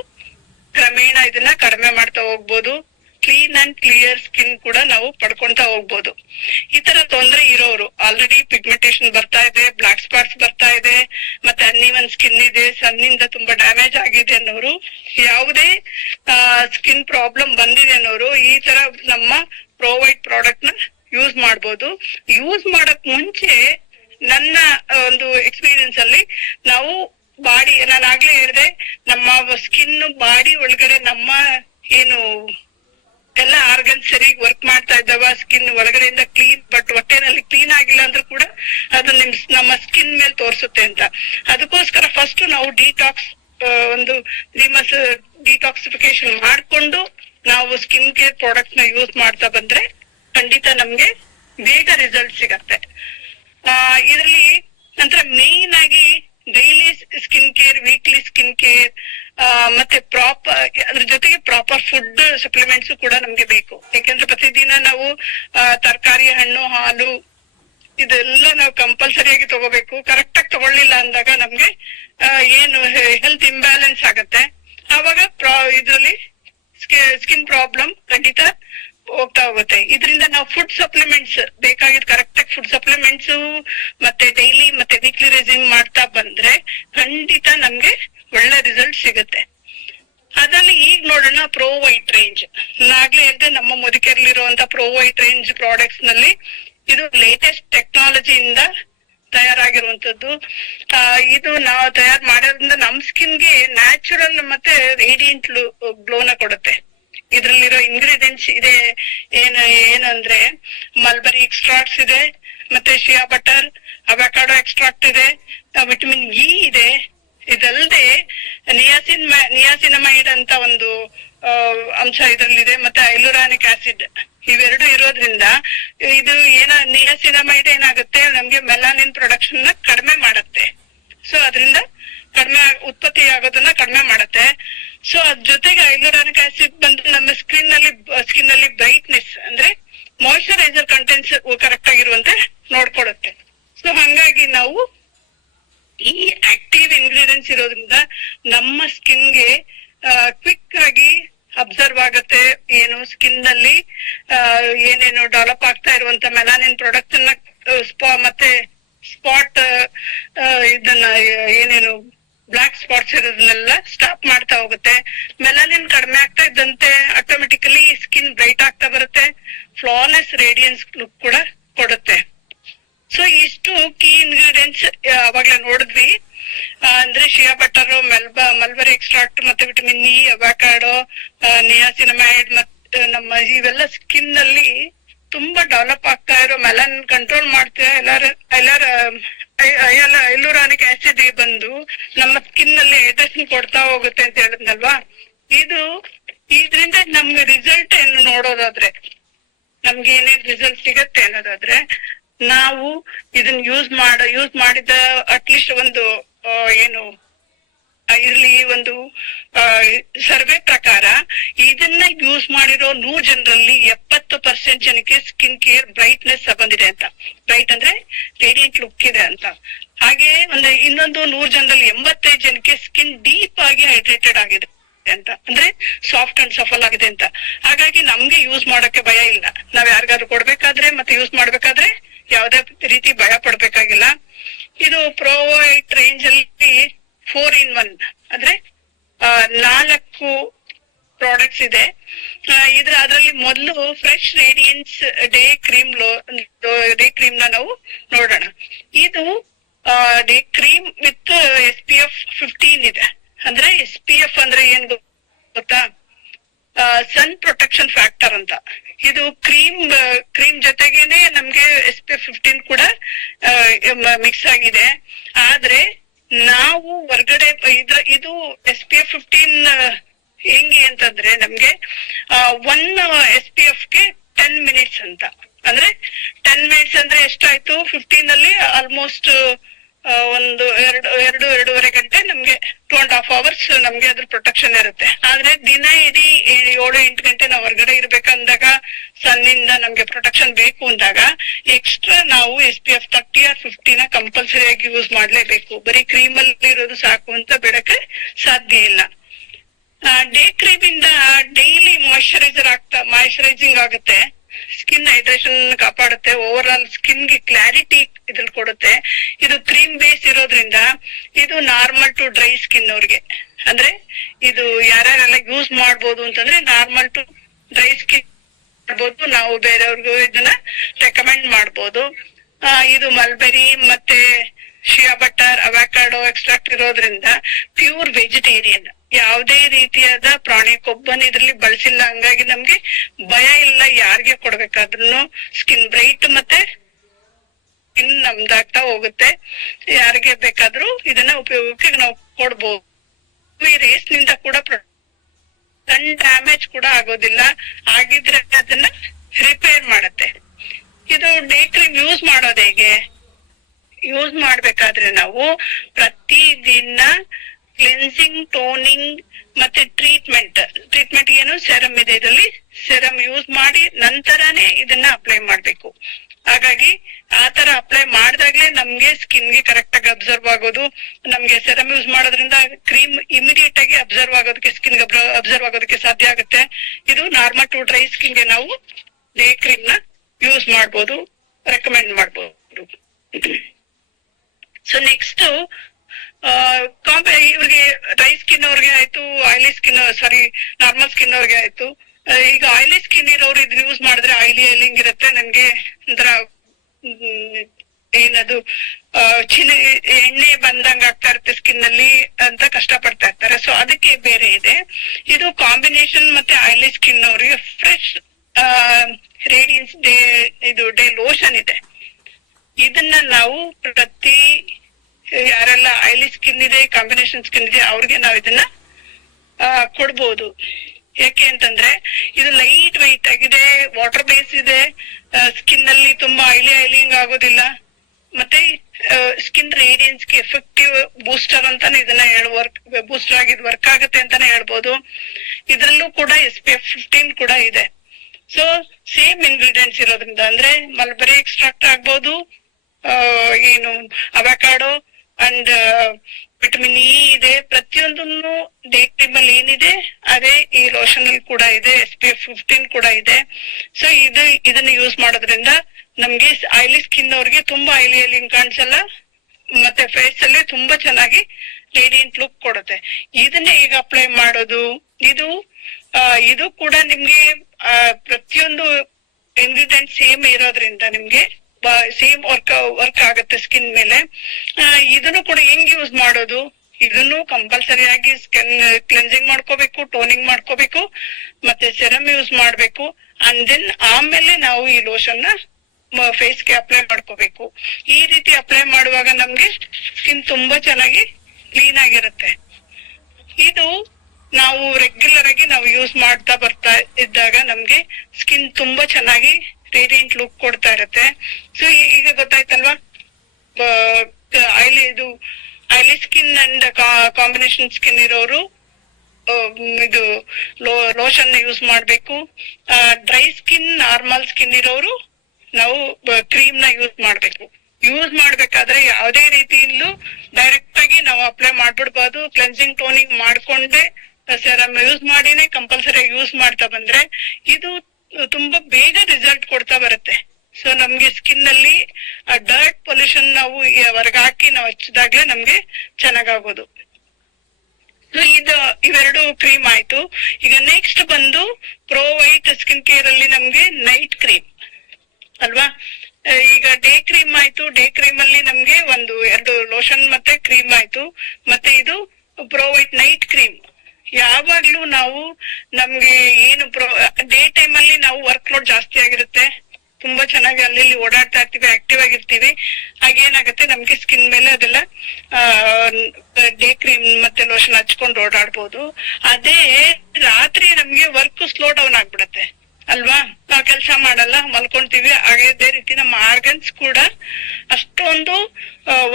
ಕ್ರಮೇಣ ಇದನ್ನ ಕಡಿಮೆ ಮಾಡ್ತಾ ಹೋಗ್ಬೋದು. ಕ್ಲೀನ್ ಅಂಡ್ ಕ್ಲಿಯರ್ ಸ್ಕಿನ್ ಕೂಡ ನಾವು ಪಡ್ಕೊಂತಾ ಹೋಗ್ಬೋದು. ಈ ತರ ತೊಂದರೆ ಇರೋರು, ಆಲ್ರೆಡಿ ಪಿಗ್ಮೆಂಟೇಶನ್ ಬರ್ತಾ ಇದೆ, ಬ್ಲಾಕ್ ಸ್ಪಾಟ್ಸ್ ಬರ್ತಾ ಇದೆ, ಮತ್ತೆ ಅನ್ಈವನ್ ಸ್ಕಿನ್ ಇದೆ, ಸನ್ನಿಂದ ತುಂಬಾ ಡ್ಯಾಮೇಜ್ ಆಗಿದೆ ಅನ್ನೋರು, ಯಾವುದೇ ಸ್ಕಿನ್ ಪ್ರಾಬ್ಲಮ್ ಬಂದಿದೆ ಅನ್ನೋರು ಈ ತರ ನಮ್ಮ ಪ್ರೊವೈಡ್ ಪ್ರಾಡಕ್ಟ್ ನ ಯೂಸ್ ಮಾಡ್ಬೋದು. ಯೂಸ್ ಮಾಡಕ್ ಮುಂಚೆ ನನ್ನ ಒಂದು ಎಕ್ಸ್ಪೀರಿಯನ್ಸ್ ಅಲ್ಲಿ ನಾವು ನಾನು ಆಗ್ಲೇ ಹೇಳಿದೆ, ನಮ್ಮ ಸ್ಕಿನ್ ಬಾಡಿ ಒಳಗಡೆ ನಮ್ಮ ಏನು ಎಲ್ಲ ಆರ್ಗನ್ಸ್ ಸರಿಯಾಗಿ ವರ್ಕ್ ಮಾಡ್ತಾ ಇದ್ದಾವ, ಸ್ಕಿನ್ ಒಳಗಡೆಯಿಂದ ಕ್ಲೀನ್, ಬಟ್ ಹೊಟ್ಟೆನಲ್ಲಿ ಕ್ಲೀನ್ ಆಗಿಲ್ಲ ಅಂದ್ರೂ ಕೂಡ ಅದು ನಮ್ಮ ಸ್ಕಿನ್ ಮೇಲೆ ತೋರಿಸುತ್ತೆ ಅಂತ. ಅದಕ್ಕೋಸ್ಕರ ಫಸ್ಟ್ ನಾವು ಡಿಟಾಕ್ಸ್ ಒಂದು 3 months ಡಿಟಾಕ್ಸಿಫಿಕೇಶನ್ ಮಾಡ್ಕೊಂಡು ನಾವು ಸ್ಕಿನ್ ಕೇರ್ ಪ್ರಾಡಕ್ಟ್ ನ ಯೂಸ್ ಮಾಡ್ತಾ ಬಂದ್ರೆ ಖಂಡಿತ ನಮ್ಗೆ ಬೇಗ ರಿಸಲ್ಟ್ ಸಿಗತ್ತೆ. ಇದರಲ್ಲಿ ನಂತರ ಮೇನ್ ಆಗಿ daily skin care, weekly skin care, ಮತ್ತೆ ಅದ್ರ ಜೊತೆಗೆ ಪ್ರಾಪರ್ ಫುಡ್ ಸಪ್ಲಿಮೆಂಟ್ಸ್ ಕೂಡ ನಮ್ಗೆ ಬೇಕು. ಯಾಕೆಂದ್ರೆ ಪ್ರತಿದಿನ ನಾವು ತರಕಾರಿ, ಹಣ್ಣು, ಹಾಲು ಇದೆಲ್ಲ ನಾವು ಕಂಪಲ್ಸರಿಯಾಗಿ ತಗೋಬೇಕು. ಕರೆಕ್ಟ್ ಆಗಿ ತಗೊಳ್ಳಿಲ್ಲ ಅಂದಾಗ ನಮ್ಗೆ ಏನು ಹೆಲ್ತ್ ಇಂಬ್ಯಾಲೆನ್ಸ್ ಆಗತ್ತೆ. ಆವಾಗ ಇದರಲ್ಲಿ ಸ್ಕಿನ್ ಪ್ರಾಬ್ಲಮ್ ಖಂಡಿತ ಹೋಗ್ತಾ ಹೋಗುತ್ತೆ. ಇದರಿಂದ ನಾವು ಫುಡ್ ಸಪ್ಲಿಮೆಂಟ್ಸ್ ಬೇಕಾಗಿದ್ ಕರೆಕ್ಟ್ ಆಗಿ ಫುಡ್ ಸಪ್ಲಿಮೆಂಟ್ಸ್ ಮತ್ತೆ ಡೈಲಿ ಮತ್ತೆ ವೀಕ್ಲಿ ರೆಸ್ಯೂಮ್ ಮಾಡ್ತಾ ಬಂದ್ರೆ ಖಂಡಿತ ನಮ್ಗೆ ಒಳ್ಳೆ ರಿಸಲ್ಟ್ ಸಿಗುತ್ತೆ. ಅದ್ರಲ್ಲಿ ಈಗ ನೋಡೋಣ ಪ್ರೋ ವೈಟ್ ರೇಂಜ್. ನಾಗ್ಲೇ ಹೇಳಿದೆ ನಮ್ಮ ಮುದುಕರ್ಲಿರುವಂತ ಪ್ರೋ ವೈಟ್ ರೇಂಜ್ ಪ್ರಾಡಕ್ಟ್ಸ್ ನಲ್ಲಿ ಇದು ಲೇಟೆಸ್ಟ್ ಟೆಕ್ನಾಲಜಿಯಿಂದ ತಯಾರಾಗಿರುವಂತದ್ದು. ಇದು ನಾವು ತಯಾರು ಮಾಡೋದ್ರಿಂದ ನಮ್ ಸ್ಕಿನ್ಗೆ ನ್ಯಾಚುರಲ್ ಮತ್ತೆ ರೇಡಿಯಂಟ್ ಗ್ಲೋನ ಕೊಡುತ್ತೆ. ಇದ್ರಲ್ಲಿರೋ ಇಂಗ್ರೀಡಿಯೆಂಟ್ಸ್ ಇದೆ ಏನಂದ್ರೆ ಮಲ್ಬರಿ ಎಕ್ಸ್ಟ್ರಾಕ್ಟ್ಸ್ ಇದೆ, ಮತ್ತೆ ಶಿಯಾ ಬಟರ್, ಅವಕಾಡೋ ಎಕ್ಸ್ಟ್ರಾಕ್ಟ್ ಇದೆ, ವಿಟಮಿನ್ ಇ ಇದೆ. ಇದಲ್ಲದೆ ನಿಯಾಸಿನಮೈಡ್ ಅಂತ ಒಂದು ಅಂಶ ಇದ್ರಲ್ಲಿದೆ, ಮತ್ತೆ ಹೈಲುರಾನಿಕ್ ಆಸಿಡ್. ಇವೆರಡು ಇರೋದ್ರಿಂದ ಇದು ನಿಯಾಸಿನಮೈಡ್ ಏನಾಗುತ್ತೆ, ನಮ್ಗೆ ಮೆಲಾನಿನ್ ಪ್ರೊಡಕ್ಷನ್ ನ ಕಡಿಮೆ ಮಾಡುತ್ತೆ. ಸೊ ಅದರಿಂದ ಕಡಿಮೆ ಉತ್ಪತ್ತಿ ಆಗೋದನ್ನ ಕಡಿಮೆ ಮಾಡುತ್ತೆ. ಸೊ ಅದ್ರ ಜೊತೆಗೆ ಹೈಲುರಾನಿಕ್ ಆಸಿಡ್ ಬಂದು ನಮ್ಮ ಸ್ಕಿನ್ ನಲ್ಲಿ ಬ್ರೈಟ್ನೆಸ್ ಅಂದ್ರೆ ಮಾಯಿಶ್ಚರೈಸರ್ ಕಂಟೆಂಟ್ಸ್ ಕರೆಕ್ಟ್ ಆಗಿರುವಂತೆ ನೋಡ್ಕೊಳುತ್ತೆ. ಸೊ ಹಂಗಾಗಿ ನಾವು ಈ ಆಕ್ಟಿವ್ ಇಂಗ್ರೀಡಿಯೆಂಟ್ಸ್ ಇರೋದ್ರಿಂದ ನಮ್ಮ ಸ್ಕಿನ್ಗೆ ಕ್ವಿಕ್ ಆಗಿ ಅಬ್ಸರ್ವ್ ಆಗತ್ತೆ. ಏನು ಸ್ಕಿನ್ ನಲ್ಲಿ ಏನೇನು ಡೆವಲಪ್ ಆಗ್ತಾ ಇರುವಂತ ಮೆಲಾನಿನ್ ಪ್ರಾಡಕ್ಟ್ ಮತ್ತೆ ಸ್ಪಾಟ್ ಇದನ್ನ ಏನೇನು ಬ್ಲಾಕ್ ಸ್ಪಾಟ್ಸ್ ಇರೋದನ್ನೆಲ್ಲ ಸ್ಟಾಪ್ ಮಾಡ್ತಾ ಹೋಗುತ್ತೆ. ಮೆಲಾನಿನ್ ಕಡಿಮೆ ಆಗ್ತಾ ಇದ್ದಂತೆ ಆಟೋಮೆಟಿಕಲಿ ಸ್ಕಿನ್ ಬ್ರೈಟ್ ಆಗ್ತಾ ಬರುತ್ತೆ. ಫ್ಲಾಲೆಸ್ ರೇಡಿಯನ್ಸ್ ಲುಕ್ ಕೂಡ ಕೊಡುತ್ತೆ. ಸೊ ಇಷ್ಟು ಕೀ ಇಂಗ್ರೀಡಿಯೆಂಟ್ಸ್ ಅವಾಗ್ಲೇ ನೋಡಿದ್ವಿ. ಅಂದ್ರೆ ಶಿಯಾ ಬಟರ್, ಮಲ್ಬರಿ ಎಕ್ಸ್ಟ್ರಾಕ್ಟ್, ಮತ್ತೆ ವಿಟಮಿನ್ ಇ, ಅವಕಾಡೋ, ನಿಯಾಸಿನಮೈಡ್ ಮತ್ತೆ ಇವೆಲ್ಲ ಸ್ಕಿನ್ ನಲ್ಲಿ ತುಂಬಾ ಡೆವಲಪ್ ಆಗ್ತಾ ಇರೋ ಮೆಲಾನಿನ್ ಕಂಟ್ರೋಲ್ ಮಾಡ್ತಾ ಹೈಲುರಾನಿಕ್ ಆಸಿಡ್ ಬಂದು ನಮ್ಮ ಸ್ಕಿನ್ ನಲ್ಲಿ ಹೈಡ್ರೇಷನ್ ಕೊಡ್ತಾ ಹೋಗುತ್ತೆ ಅಂತ ಹೇಳಿದ್ನಲ್ವಾ. ಇದ್ರಿಂದ ನಮ್ಗೆ ರಿಸಲ್ಟ್ ಏನು ನೋಡೋದಾದ್ರೆ, ನಮ್ಗೆ ಏನೇನ್ ರಿಸಲ್ಟ್ ಸಿಗತ್ತೆ ಅನ್ನೋದಾದ್ರೆ, ನಾವು ಇದನ್ನ ಯೂಸ್ ಮಾಡಿದ ಅಟ್ಲೀಸ್ಟ್ ಒಂದು ಒಂದು ಸರ್ವೆ ಪ್ರಕಾರ ಇದನ್ನ ಯೂಸ್ ಮಾಡಿರೋ 100 ಜನರಲ್ಲಿ 70% ಜನಕ್ಕೆ ಸ್ಕಿನ್ ಕೇರ್ ಬ್ರೈಟ್ನೆಸ್ ಬಂದಿದೆ ಅಂತ. ಬ್ರೈಟ್ ಅಂದ್ರೆ ರೇಡಿಯಂಟ್ ಲುಕ್ ಇದೆ ಅಂತ. ಹಾಗೆ ಇನ್ನೊಂದು 100 ಜನರಲ್ಲಿ 85 ಜನಕ್ಕೆ ಸ್ಕಿನ್ ಡೀಪ್ ಆಗಿ ಹೈಡ್ರೇಟೆಡ್ ಆಗಿದೆ ಅಂತ, ಅಂದ್ರೆ ಸಾಫ್ಟ್ ಅಂಡ್ ಸಫಲ್ ಆಗಿದೆ ಅಂತ. ಹಾಗಾಗಿ ನಮ್ಗೆ ಯೂಸ್ ಮಾಡಕ್ಕೆ ಭಯ ಇಲ್ಲ. ನಾವ್ ಯಾರಿಗಾದ್ರು ಕೊಡ್ಬೇಕಾದ್ರೆ ಮತ್ತೆ ಯೂಸ್ ಮಾಡ್ಬೇಕಾದ್ರೆ ಯಾವ್ದೇ ರೀತಿ ಭಯ ಪಡ್ಬೇಕಾಗಿಲ್ಲ. ಇದು ಪ್ರೋ ವೈಟ್ ರೇಂಜ್ ಅಲ್ಲಿ 4-in-1 ಅಂದ್ರೆ 4 ಪ್ರಾಡಕ್ಟ್ಸ್ ಇದೆ. ಅದ್ರಲ್ಲಿ ಮೊದಲು ಫ್ರೆಶ್ ರೇಡಿಯನ್ಸ್ ಡೇ ಕ್ರೀಮ್ ನ ನಾವು ನೋಡೋಣ. ಇದು ಡೇ ಕ್ರೀಮ್ ವಿತ್ SPF 15 ಇದೆ. ಅಂದ್ರೆ SPF ಅಂದ್ರೆ ಏನ್ ಗೊತ್ತಾ, ಸನ್ ಪ್ರೊಟೆಕ್ಷನ್ ಫ್ಯಾಕ್ಟರ್ ಅಂತ. ಇದು ಕ್ರೀಮ್ ಜೊತೆಗೇನೆ ನಮ್ಗೆ SPF 15 ಕೂಡ ಮಿಕ್ಸ್ ಆಗಿದೆ. ಆದ್ರೆ ನಾವು ಹೊರಗಡೆ ಇದು SPF 15 ಹೆಂಗೆ ಅಂತಂದ್ರೆ ನಮ್ಗೆ 1 SPF ಗೆ 10 ಮಿನಿಟ್ಸ್ ಅಂತ. ಅಂದ್ರೆ 10 ಮಿನಿಟ್ಸ್ ಅಂದ್ರೆ ಎಷ್ಟಾಯ್ತು, 15 ಅಲ್ಲಿ ಆಲ್ಮೋಸ್ಟ್ ಒಂದು 2-2.5 ಗಂಟೆ ನಮ್ಗೆ 2.5 hours ನಮ್ಗೆ ಅದ್ರ ಪ್ರೊಟೆಕ್ಷನ್ ಇರುತ್ತೆ. ಆದ್ರೆ ದಿನ ಇಡೀ 7-8 ಗಂಟೆ ನಾವು ಹೊರಗಡೆ ಇರ್ಬೇಕಂದಾಗ, ಸನ್ನಿಂದ ನಮ್ಗೆ ಪ್ರೊಟೆಕ್ಷನ್ ಬೇಕು ಅಂದಾಗ ಎಕ್ಸ್ಟ್ರಾ ನಾವು SPF 30 or 50 ಕಂಪಲ್ಸರಿ ಆಗಿ ಯೂಸ್ ಮಾಡ್ಲೇಬೇಕು. ಬರೀ ಕ್ರೀಮ್ ಅಲ್ಲಿ ಇರೋದು ಸಾಕು ಅಂತ ಬಿಡಕ್ಕೆ ಸಾಧ್ಯ ಇಲ್ಲ. ಡೇ ಕ್ರೀಮ್ ಇಂದ ಡೈಲಿ ಮಾಯಿಶ್ಚರೈಸಿಂಗ್ ಆಗುತ್ತೆ, ಸ್ಕಿನ್ ಹೈಡ್ರೇಷನ್ ಕಾಪಾಡುತ್ತೆ, ಓವರ್ ಆಲ್ ಸ್ಕಿನ್ ಗೆ ಕ್ಲಾರಿಟಿ ಇದ್ರಲ್ಲಿ ಕೊಡುತ್ತೆ. ಇದು ಕ್ರೀಮ್ ಬೇಸ್ ಇರೋದ್ರಿಂದ ಇದು ನಾರ್ಮಲ್ ಟು ಡ್ರೈ ಸ್ಕಿನ್ ಅವ್ರಿಗೆ, ಅಂದ್ರೆ ಇದು ಯಾರ್ಯಾರೆಲ್ಲ ಯೂಸ್ ಮಾಡ್ಬೋದು ಅಂತಂದ್ರೆ ನಾರ್ಮಲ್ ಟು ಡ್ರೈ ಸ್ಕಿನ್ ಮಾಡ್ಬೋದು. ನಾವು ಬೇರೆಯವ್ರಿಗೂ ಇದನ್ನ ರೆಕಮೆಂಡ್ ಮಾಡ್ಬೋದು. ಇದು ಮಲ್ಬೆರಿ ಮತ್ತೆ ಶಿಯಾ ಬಟರ್, ಅವಕಾಡೋ ಎಕ್ಸ್ಟ್ರಾಕ್ಟ್ ಇರೋದ್ರಿಂದ ಪ್ಯೂರ್ ವೆಜಿಟೇರಿಯನ್, ಯಾವುದೇ ರೀತಿಯಾದ ಪ್ರಾಣಿ ಕೊಬ್ಬನ್ನು ಇದ್ರಲ್ಲಿ ಬಳಸಿಲ್ಲ. ಹಂಗಾಗಿ ನಮ್ಗೆ ಭಯ ಇಲ್ಲ ಯಾರಿಗೆ ಕೊಡ್ಬೇಕಾದ್ರೂ. ಸ್ಕಿನ್ ಬ್ರೈಟ್ ಮತ್ತೆ ಸ್ಕಿನ್ ನಮ್ದಾಗ್ತಾ ಹೋಗುತ್ತೆ. ಯಾರಿಗೆ ಬೇಕಾದ್ರೂ ಇದನ್ನ ಉಪಯೋಗಕ್ಕೆ ನಾವು ಕೊಡ್ಬೋದು. ಈ ರೇಸ್ ನಿಂದ ಕೂಡ ಸಣ್ಣ ಡ್ಯಾಮೇಜ್ ಕೂಡ ಆಗೋದಿಲ್ಲ. ಆಗಿದ್ರೆ ಅದನ್ನ ರಿಪೇರ್ ಮಾಡುತ್ತೆ. ಇದು ಡೇ ಕ್ರೀಮ್ ಯೂಸ್ ಮಾಡೋದು ಹೇಗೆ? ಯೂಸ್ ಮಾಡ್ಬೇಕಾದ್ರೆ ನಾವು ಪ್ರತಿದಿನ ಕ್ಲೆನ್ಸಿಂಗ್, ಟೋನಿಂಗ್ ಮತ್ತೆ ಟ್ರೀಟ್ಮೆಂಟ್ ಏನು ಸೆರಮ್ ಇದೆ, ಇದರಲ್ಲಿ ಸೆರಮ್ ಯೂಸ್ ಮಾಡಿ ನಂತರನೇ ಇದನ್ನ ಅಪ್ಲೈ ಮಾಡ್ಬೇಕು. ಹಾಗಾಗಿ ಆತರ ಅಪ್ಲೈ ಮಾಡಿದಾಗ್ಲೇ ನಮ್ಗೆ ಸ್ಕಿನ್ಗೆ ಕರೆಕ್ಟ್ ಆಗಿ ಅಬ್ಸರ್ವ್ ಆಗೋದು. ನಮ್ಗೆ ಸೆರಮ್ ಯೂಸ್ ಮಾಡೋದ್ರಿಂದ ಕ್ರೀಮ್ ಇಮಿಡಿಯೇಟ್ ಆಗಿ ಅಬ್ಸರ್ವ್ ಆಗೋದಕ್ಕೆ, ಸ್ಕಿನ್ ಅಬ್ಸರ್ವ್ ಆಗೋದಕ್ಕೆ ಸಾಧ್ಯ ಆಗುತ್ತೆ. ಇದು ನಾರ್ಮಲ್ ಟು ಡ್ರೈ ಸ್ಕಿನ್ಗೆ ನಾವು ಡೇ ಕ್ರೀಮ್ ನ ಯೂಸ್ ಮಾಡ್ಬೋದು, ರೆಕಮೆಂಡ್ ಮಾಡ್ಬೋದು. ಸೊ ನೆಕ್ಸ್ಟ್ ಇವ್ರಿಗೆ ಡ್ರೈ ಸ್ಕಿನ್ ಅವ್ರಿಗೆ ಆಯ್ತು, ಆಯಿಲಿ ಸ್ಕಿನ್ ನಾರ್ಮಲ್ ಸ್ಕಿನ್ ಅವ್ರಿಗೆ ಆಯ್ತು. ಈಗ ಆಯಿಲಿ ಸ್ಕಿನ್ ಇರೋರು ಇದನ್ನ ಯೂಸ್ ಮಾಡಿದ್ರೆ ಆಯಿಲಿಂಗ್ ಇರುತ್ತೆ, ನಮ್ಗೆ ಒಂಥರ ಏನದು ಎಣ್ಣೆ ಬಂದಂಗ ಆಗ್ತಾ ಇರುತ್ತೆ ಸ್ಕಿನ್ ಅಲ್ಲಿ ಅಂತ ಕಷ್ಟ ಪಡ್ತಾ ಇರ್ತಾರೆ. ಸೊ ಅದಕ್ಕೆ ಬೇರೆ ಇದೆ. ಇದು ಕಾಂಬಿನೇಷನ್ ಮತ್ತೆ ಆಯಿಲಿ ಸ್ಕಿನ್ ಅವ್ರಿಗೆ ಫ್ರೆಶ್ ರೇಡಿಯನ್ಸ್ ಡೇ ಲೋಷನ್ ಇದೆ. ಇದನ್ನ ನಾವು ಯಾರೆಲ್ಲ ಆಯಿಲಿ ಸ್ಕಿನ್ ಇದೆ, ಕಾಂಬಿನೇಷನ್ ಸ್ಕಿನ್ ಇದೆ, ಅವ್ರಿಗೆ ನಾವು ಇದನ್ನ ಕೊಡ್ಬೋದು. ಯಾಕೆ ಅಂತಂದ್ರೆ ಇದು ಲೈಟ್ ವೆಯ್ಟ್ ಆಗಿದೆ, ವಾಟರ್ ಬೇಸ್ ಇದೆ, ಸ್ಕಿನ್ ಅಲ್ಲಿ ತುಂಬಾ ಆಯಿಲಿಂಗ್ ಆಗೋದಿಲ್ಲ, ಮತ್ತೆ ಸ್ಕಿನ್ ರೇಡಿಯನ್ಸ್ ಗೆ ಎಫೆಕ್ಟಿವ್ ಬೂಸ್ಟರ್ ಅಂತಾನೆ ಇದನ್ನ ಬೂಸ್ಟರ್ ಆಗಿ ವರ್ಕ್ ಆಗುತ್ತೆ ಅಂತಾನೆ ಹೇಳ್ಬೋದು. ಇದ್ರಲ್ಲೂ ಕೂಡ SPF 15 ಕೂಡ ಇದೆ. ಸೊ ಸೇಮ್ ಇಂಗ್ರೀಡಿಯೆಂಟ್ಸ್ ಇರೋದ್ರಿಂದ, ಅಂದ್ರೆ ಮಲ್ಬರಿ ಎಕ್ಸ್ಟ್ರಾಕ್ಟ್ ಆಗ್ಬೋದು, ಏನು ಅವಕಾಡೋ ಅಂಡ್ ವಿಟಮಿನ್ ಇ ಇದೆ. ಪ್ರತಿಯೊಂದನ್ನು ಡೇ ಕ್ರೀಮ್ ಅಲ್ಲಿ ಏನಿದೆ ಅದೇ ಈ ಲೋಷನ್ ಅಲ್ಲಿ ಕೂಡ ಇದೆ, SPF 15 ಕೂಡ ಇದೆ. ಸೊ ಇದನ್ನ ಯೂಸ್ ಮಾಡೋದ್ರಿಂದ ನಮ್ಗೆ ಆಯಿಲಿ ಸ್ಕಿನ್ ಅವ್ರಿಗೆ ತುಂಬಾ ಆಯಿಲಿಂಗ್ ಕಾಣಿಸಲ್ಲ, ಮತ್ತೆ ಫೇಸ್ ಅಲ್ಲಿ ತುಂಬಾ ಚೆನ್ನಾಗಿ ರೇಡಿಯಂಟ್ ಲುಕ್ ಕೊಡುತ್ತೆ. ಇದನ್ನ ಈಗ ಅಪ್ಲೈ ಮಾಡೋದು, ಇದು ಕೂಡ ನಿಮ್ಗೆ ಪ್ರತಿಯೊಂದು ಇಂಗ್ರೀಡಿಯೆಂಟ್ ಸೇಮ್ ಇರೋದ್ರಿಂದ ನಿಮ್ಗೆ ಸೇಮ್ ವರ್ಕ್ ಆಗುತ್ತೆ ಸ್ಕಿನ್ ಮೇಲೆ. ಇದನ್ನು ಕೂಡ ಹೆಂಗ್ ಯೂಸ್ ಮಾಡೋದು? ಇದನ್ನು ಕಂಪಲ್ಸರಿ ಆಗಿ ಸ್ಕಿನ್ ಕ್ಲೆನ್ಸಿಂಗ್ ಮಾಡ್ಕೋಬೇಕು, ಟೋನಿಂಗ್ ಮಾಡ್ಕೋಬೇಕು, ಮತ್ತೆ ಸೆರಮ್ ಯೂಸ್ ಮಾಡ್ಬೇಕು. ಅಂಡ್ ದೆನ್ ಆಮೇಲೆ ನಾವು ಈ ಲೋಷನ್ ನ ಫೇಸ್ಗೆ ಅಪ್ಲೈ ಮಾಡ್ಕೋಬೇಕು. ಈ ರೀತಿ ಅಪ್ಲೈ ಮಾಡುವಾಗ ನಮ್ಗೆ ಸ್ಕಿನ್ ತುಂಬಾ ಚೆನ್ನಾಗಿ ಕ್ಲೀನ್ ಆಗಿರುತ್ತೆ. ಇದು ನಾವು ರೆಗ್ಯುಲರ್ ಆಗಿ ನಾವು ಯೂಸ್ ಮಾಡ್ತಾ ಬರ್ತಾ ಇದ್ದಾಗ ನಮ್ಗೆ ಸ್ಕಿನ್ ತುಂಬಾ ಚೆನ್ನಾಗಿ ರೇಡಿಯಂಟ್ ಲುಕ್ ಕೊಡ್ತಾ ಇರುತ್ತೆ. ಸೊ ಈಗ ಗೊತ್ತಾಯ್ತಲ್ವಾ, oily skin and combination skin ಇರೋರು ಇದು ಲೋಷನ್ ಯೂಸ್ ಮಾಡ್ಬೇಕು. ಡ್ರೈ ಸ್ಕಿನ್, ನಾರ್ಮಲ್ ಸ್ಕಿನ್ ಇರೋರು ನಾವು ಕ್ರೀಮ್ ನ ಯೂಸ್ ಮಾಡ್ಬೇಕು. ಯೂಸ್ ಮಾಡ್ಬೇಕಾದ್ರೆ ಯಾವುದೇ ರೀತಿಯಲ್ಲೂ ಡೈರೆಕ್ಟ್ ಆಗಿ ನಾವು ಅಪ್ಲೈ ಮಾಡ್ಬಿಡ್ಬಾರ್ದು. ಕ್ಲೆನ್ಸಿಂಗ್, ಟೋನಿಂಗ್ ಮಾಡ್ಕೊಂಡೆ ಸೆರಮ್ ಯೂಸ್ ಮಾಡಿನೇ ಕಂಪಲ್ಸರಿ ಯೂಸ್ ಮಾಡ್ತಾ ಬಂದ್ರೆ ಇದು ತುಂಬಾ ಬೇಗ ರಿಸಲ್ಟ್ ಕೊಡ್ತಾ ಬರುತ್ತೆ. ಸೊ ನಮ್ಗೆ ಸ್ಕಿನ್ ಅಲ್ಲಿ ಡರ್ಟ್ ಪೊಲ್ಯೂಷನ್ ನಾವು ಹೊರಗೆ ಹಾಕಿ ನಾವು ಹಚ್ಚಿದಾಗ್ಲೇ ನಮ್ಗೆ ಚೆನ್ನಾಗಾಗೋದು. ಇವೆರಡು ಕ್ರೀಮ್ ಆಯ್ತು. ಈಗ ನೆಕ್ಸ್ಟ್ ಬಂದು ಪ್ರೋ ವೈಟ್ ಸ್ಕಿನ್ ಕೇರ್ ಅಲ್ಲಿ ನಮ್ಗೆ ನೈಟ್ ಕ್ರೀಮ್ ಅಲ್ವಾ. ಈಗ ಡೇ ಕ್ರೀಮ್ ಆಯ್ತು, ಡೇ ಕ್ರೀಮ್ ಅಲ್ಲಿ ನಮ್ಗೆ 2 ಲೋಷನ್ ಮತ್ತೆ ಕ್ರೀಮ್ ಆಯ್ತು. ಮತ್ತೆ ಇದು ಪ್ರೋ ವೈಟ್ ನೈಟ್ ಕ್ರೀಮ್. ಯಾವಾಗ್ಲೂ ನಾವು ನಮ್ಗೆ ಏನು ಡೇ ಟೈಮ್ ಅಲ್ಲಿ ನಾವು ವರ್ಕ್ ಲೋಡ್ ಜಾಸ್ತಿ ಆಗಿರುತ್ತೆ, ತುಂಬಾ ಚೆನ್ನಾಗಿ ಅಲ್ಲಿ ಓಡಾಡ್ತಾ ಇರ್ತೀವಿ, ಆಕ್ಟಿವ್ ಆಗಿರ್ತೀವಿ. ಹಾಗೇನಾಗುತ್ತೆ ನಮ್ಗೆ ಸ್ಕಿನ್ ಮೇಲೆ ಅದೆಲ್ಲ ಡೇ ಕ್ರೀಮ್ ಮತ್ತೆ ಲೋಷನ್ ಹಚ್ಕೊಂಡು ಓಡಾಡ್ಬೋದು. ಅದೇ ರಾತ್ರಿ ನಮ್ಗೆ ವರ್ಕ್ ಸ್ಲೋ ಡೌನ್ ಆಗ್ಬಿಡತ್ತೆ ಅಲ್ವಾ. ನಾವ್ ಕೆಲ್ಸ ಮಾಡಲ್ಲ, ಮಲ್ಕೊಂತೀವಿ. ಅದೇ ರೀತಿ ನಮ್ಮ ಆರ್ಗನ್ಸ್ ಕೂಡ ಅಷ್ಟೊಂದು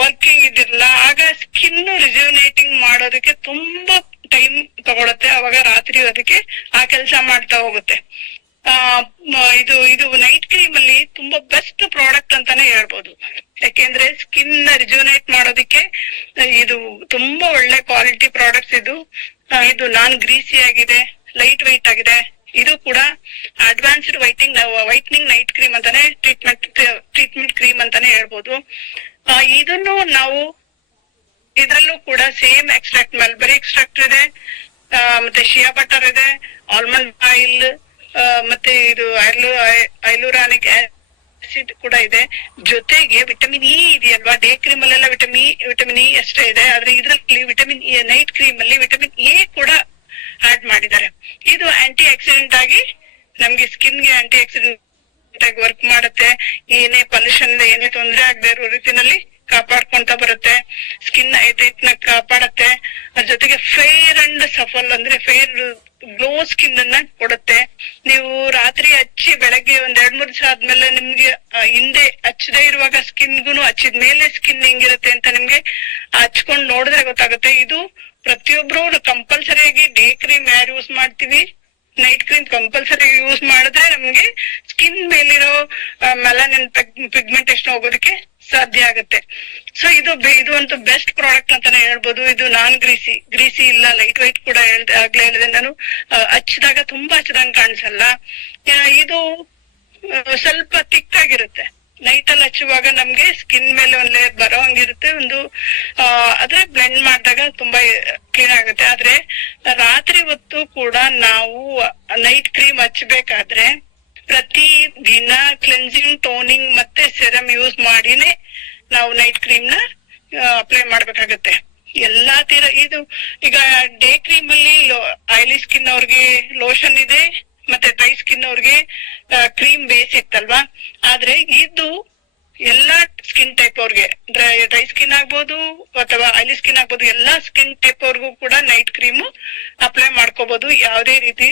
ವರ್ಕಿಂಗ್ ಇದಿರಲ್ಲ. ಆಗ ಸ್ಕಿನ್ ರಿಜ್ಯುನೇಟಿಂಗ್ ಮಾಡೋದಕ್ಕೆ ತುಂಬಾ ಟೈಮ್ ತಗೊಳತ್ತೆ. ಅವಾಗ ರಾತ್ರಿ ಅದಕ್ಕೆ ಆ ಕೆಲಸ ಮಾಡ್ತಾ ಹೋಗುತ್ತೆ. ಇದು ನೈಟ್ ಕ್ರೀಮ್ ಅಲ್ಲಿ ತುಂಬಾ ಬೆಸ್ಟ್ ಪ್ರಾಡಕ್ಟ್ ಅಂತಾನೆ ಹೇಳ್ಬೋದು. ಯಾಕೆಂದ್ರೆ ಸ್ಕಿನ್ ರಿಜ್ಯುನೇಟ್ ಮಾಡೋದಕ್ಕೆ ಇದು ತುಂಬಾ ಒಳ್ಳೆ ಕ್ವಾಲಿಟಿ ಪ್ರಾಡಕ್ಟ್ಸ್. ಇದು ನಾನ್ ಗ್ರೀಸಿ ಆಗಿದೆ, ಲೈಟ್ ವೆಯ್ಟ್ ಆಗಿದೆ. ಇದು ಕೂಡ ಅಡ್ವಾನ್ಸ್ಡ್ ವೈಟ್ನಿಂಗ್ ನೈಟ್ ಕ್ರೀಮ್ ಅಂತಾನೆ ಟ್ರೀಟ್ಮೆಂಟ್ ಕ್ರೀಮ್ ಅಂತಾನೆ ಹೇಳ್ಬೋದು. ಇದನ್ನು ನಾವು ಇದ್ರಲ್ಲೂ ಕೂಡ ಸೇಮ್ ಎಕ್ಸ್ಟ್ರಾಕ್ಟ್, ಮಲ್ಬರಿ ಎಕ್ಸ್ಟ್ರಾಕ್ಟ್ ಇದೆ, ಮತ್ತೆ ಶಿಯಾ ಬಟರ್ ಇದೆ, ಆಲ್ಮಂಡ್ ಆಯಿಲ್, ಮತ್ತೆ ಇದು ಐಲುರಾನಿಕ್ ಆಸಿಡ್ ಕೂಡ ಇದೆ. ಜೊತೆಗೆ ವಿಟಮಿನ್ ಇ ಇದೆಯಲ್ವಾ, ಡೇ ಕ್ರೀಮ್ ಅಲ್ಲೆಲ್ಲ ವಿಟಮಿನ್ ಇ ಅಷ್ಟೇ ಇದೆ, ಆದ್ರೆ ಇದ್ರಲ್ಲಿ ವಿಟಮಿನ್ ಇ ನೈಟ್ ಕ್ರೀಮ್ ಅಲ್ಲಿ ವಿಟಮಿನ್ ಎ ಕೂಡ ಆಡ್ ಮಾಡಿದ್ದಾರೆ. ಇದು ಆಂಟಿ ಆಕ್ಸಿಡೆಂಟ್ ಆಗಿ ನಮ್ಗೆ ಸ್ಕಿನ್ಗೆ ಆಂಟಿ ಆಕ್ಸಿಡೆಂಟ್ ಆಗಿ ವರ್ಕ್ ಮಾಡುತ್ತೆ. ಏನೇ ಪೊಲ್ಯೂಷನ್ ಏನೇ ತೊಂದರೆ ಆಗದೆ ಇರೋ ರೀತಿನಲ್ಲಿ ಕಾಪಾಡ್ಕೊಂತ ಬರುತ್ತೆ, ಸ್ಕಿನ್ ಹೈಡ್ರೇಟ್ ನ ಕಾಪಾಡತ್ತೆ, ಅದ್ರ ಜೊತೆಗೆ ಫೇರ್ ಅಂಡ್ ಸಫಲ್ ಅಂದ್ರೆ ಫೇರ್ ಗ್ಲೋ ಸ್ಕಿನ್ ಅನ್ನ ಕೊಡುತ್ತೆ. ನೀವು ರಾತ್ರಿ ಹಚ್ಚಿ ಬೆಳಗ್ಗೆ ಒಂದ್ 2-3 ದಿವಸ ಆದ್ಮೇಲೆ ನಿಮ್ಗೆ ಹಿಂದೆ ಹಚ್ಚದೇ ಇರುವಾಗ ಸ್ಕಿನ್ಗುನು ಹಚ್ಚಿದ ಮೇಲೆ ಸ್ಕಿನ್ ಹೆಂಗಿರುತ್ತೆ ಅಂತ ನಿಮ್ಗೆ ಹಚ್ಕೊಂಡ್ ನೋಡಿದ್ರೆ ಗೊತ್ತಾಗುತ್ತೆ. ಇದು ಪ್ರತಿಯೊಬ್ರು ಕಂಪಲ್ಸರಿಯಾಗಿ ಡೇ ಕ್ರೀಮ್ ಯಾರು ಯೂಸ್ ಮಾಡ್ತೀವಿ, ನೈಟ್ ಕ್ರೀಮ್ ಕಂಪಲ್ಸರಿ ಯೂಸ್ ಮಾಡಿದ್ರೆ ನಮ್ಗೆ ಸ್ಕಿನ್ ಮೇಲಿರೋ ಮೆಲನಿನ್ ಪಿಗ್ಮೆಂಟೇಶನ್ ಹೋಗೋದಕ್ಕೆ ಸಾಧ್ಯ ಆಗುತ್ತೆ. ಸೊ ಇದು ಒಂದು ಬೆಸ್ಟ್ ಪ್ರಾಡಕ್ಟ್ ಅಂತಾನೆ ಹೇಳ್ಬೋದು. ಇದು ನಾನ್ ಗ್ರೀಸಿ ಇಲ್ಲ, ಲೈಟ್ ವೈಟ್ ಕೂಡ ಆಗ್ಲೇ ಹೇಳಿದೆ ನಾನು. ಹಚ್ಚಿದಾಗ ತುಂಬಾ ಹಚ್ಚದಂಗ್ ಕಾಣಿಸಲ್ಲ. ಇದು ಸ್ವಲ್ಪ ತಿಕ್ ಆಗಿರುತ್ತೆ. ನೈಟ್ ಅಲ್ಲಿ ಹಚ್ಚುವಾಗ ನಮ್ಗೆ ಸ್ಕಿನ್ ಮೇಲೆ ಒಂದ್ ಲೇಯರ್ ಬರೋ ಹಂಗಿರುತ್ತೆ. ಆದ್ರೆ ಬ್ಲೆಂಡ್ ಮಾಡಿದಾಗ ತುಂಬಾ ಕ್ಲೀನ್ ಆಗುತ್ತೆ. ಆದ್ರೆ ರಾತ್ರಿ ಹೊತ್ತು ಕೂಡ ನಾವು ನೈಟ್ ಕ್ರೀಮ್ ಹಚ್ಬೇಕಾದ್ರೆ ಪ್ರತಿ ದಿನ ಕ್ಲೆನ್ಸಿಂಗ್, ಟೋನಿಂಗ್ ಮತ್ತೆ ಸೆರಮ್ ಯೂಸ್ ಮಾಡಿನೇ ನಾವು ನೈಟ್ ಕ್ರೀಮ್ ನ ಅಪ್ಲೈ ಮಾಡ್ಬೇಕಾಗತ್ತೆ. ಎಲ್ಲಾ ಇದು ಈಗ ಡೇ ಕ್ರೀಮ್ ಅಲ್ಲಿ ಆಯಿಲಿ ಸ್ಕಿನ್ ಅವ್ರಿಗೆ ಲೋಷನ್ ಇದೆ, ಮತ್ತೆ ಡ್ರೈ ಸ್ಕಿನ್ ಅವ್ರಿಗೆ ಕ್ರೀಮ್ ಬೇಸ್ ಇತ್ತಲ್ವಾ. ಆದ್ರೆ ಇದು ಎಲ್ಲಾ ಸ್ಕಿನ್ ಟೈಪ್ ಅವ್ರಿಗೆ, ಡ್ರೈ ಸ್ಕಿನ್ ಆಗ್ಬೋದು ಅಥವಾ ಆಯಿಲಿ ಸ್ಕಿನ್ ಆಗ್ಬೋದು, ಎಲ್ಲಾ ಸ್ಕಿನ್ ಟೈಪ್ ಅವ್ರಿಗೂ ಕೂಡ ನೈಟ್ ಕ್ರೀಮ್ ಅಪ್ಲೈ ಮಾಡ್ಕೋಬಹುದು. ಯಾವುದೇ ರೀತಿ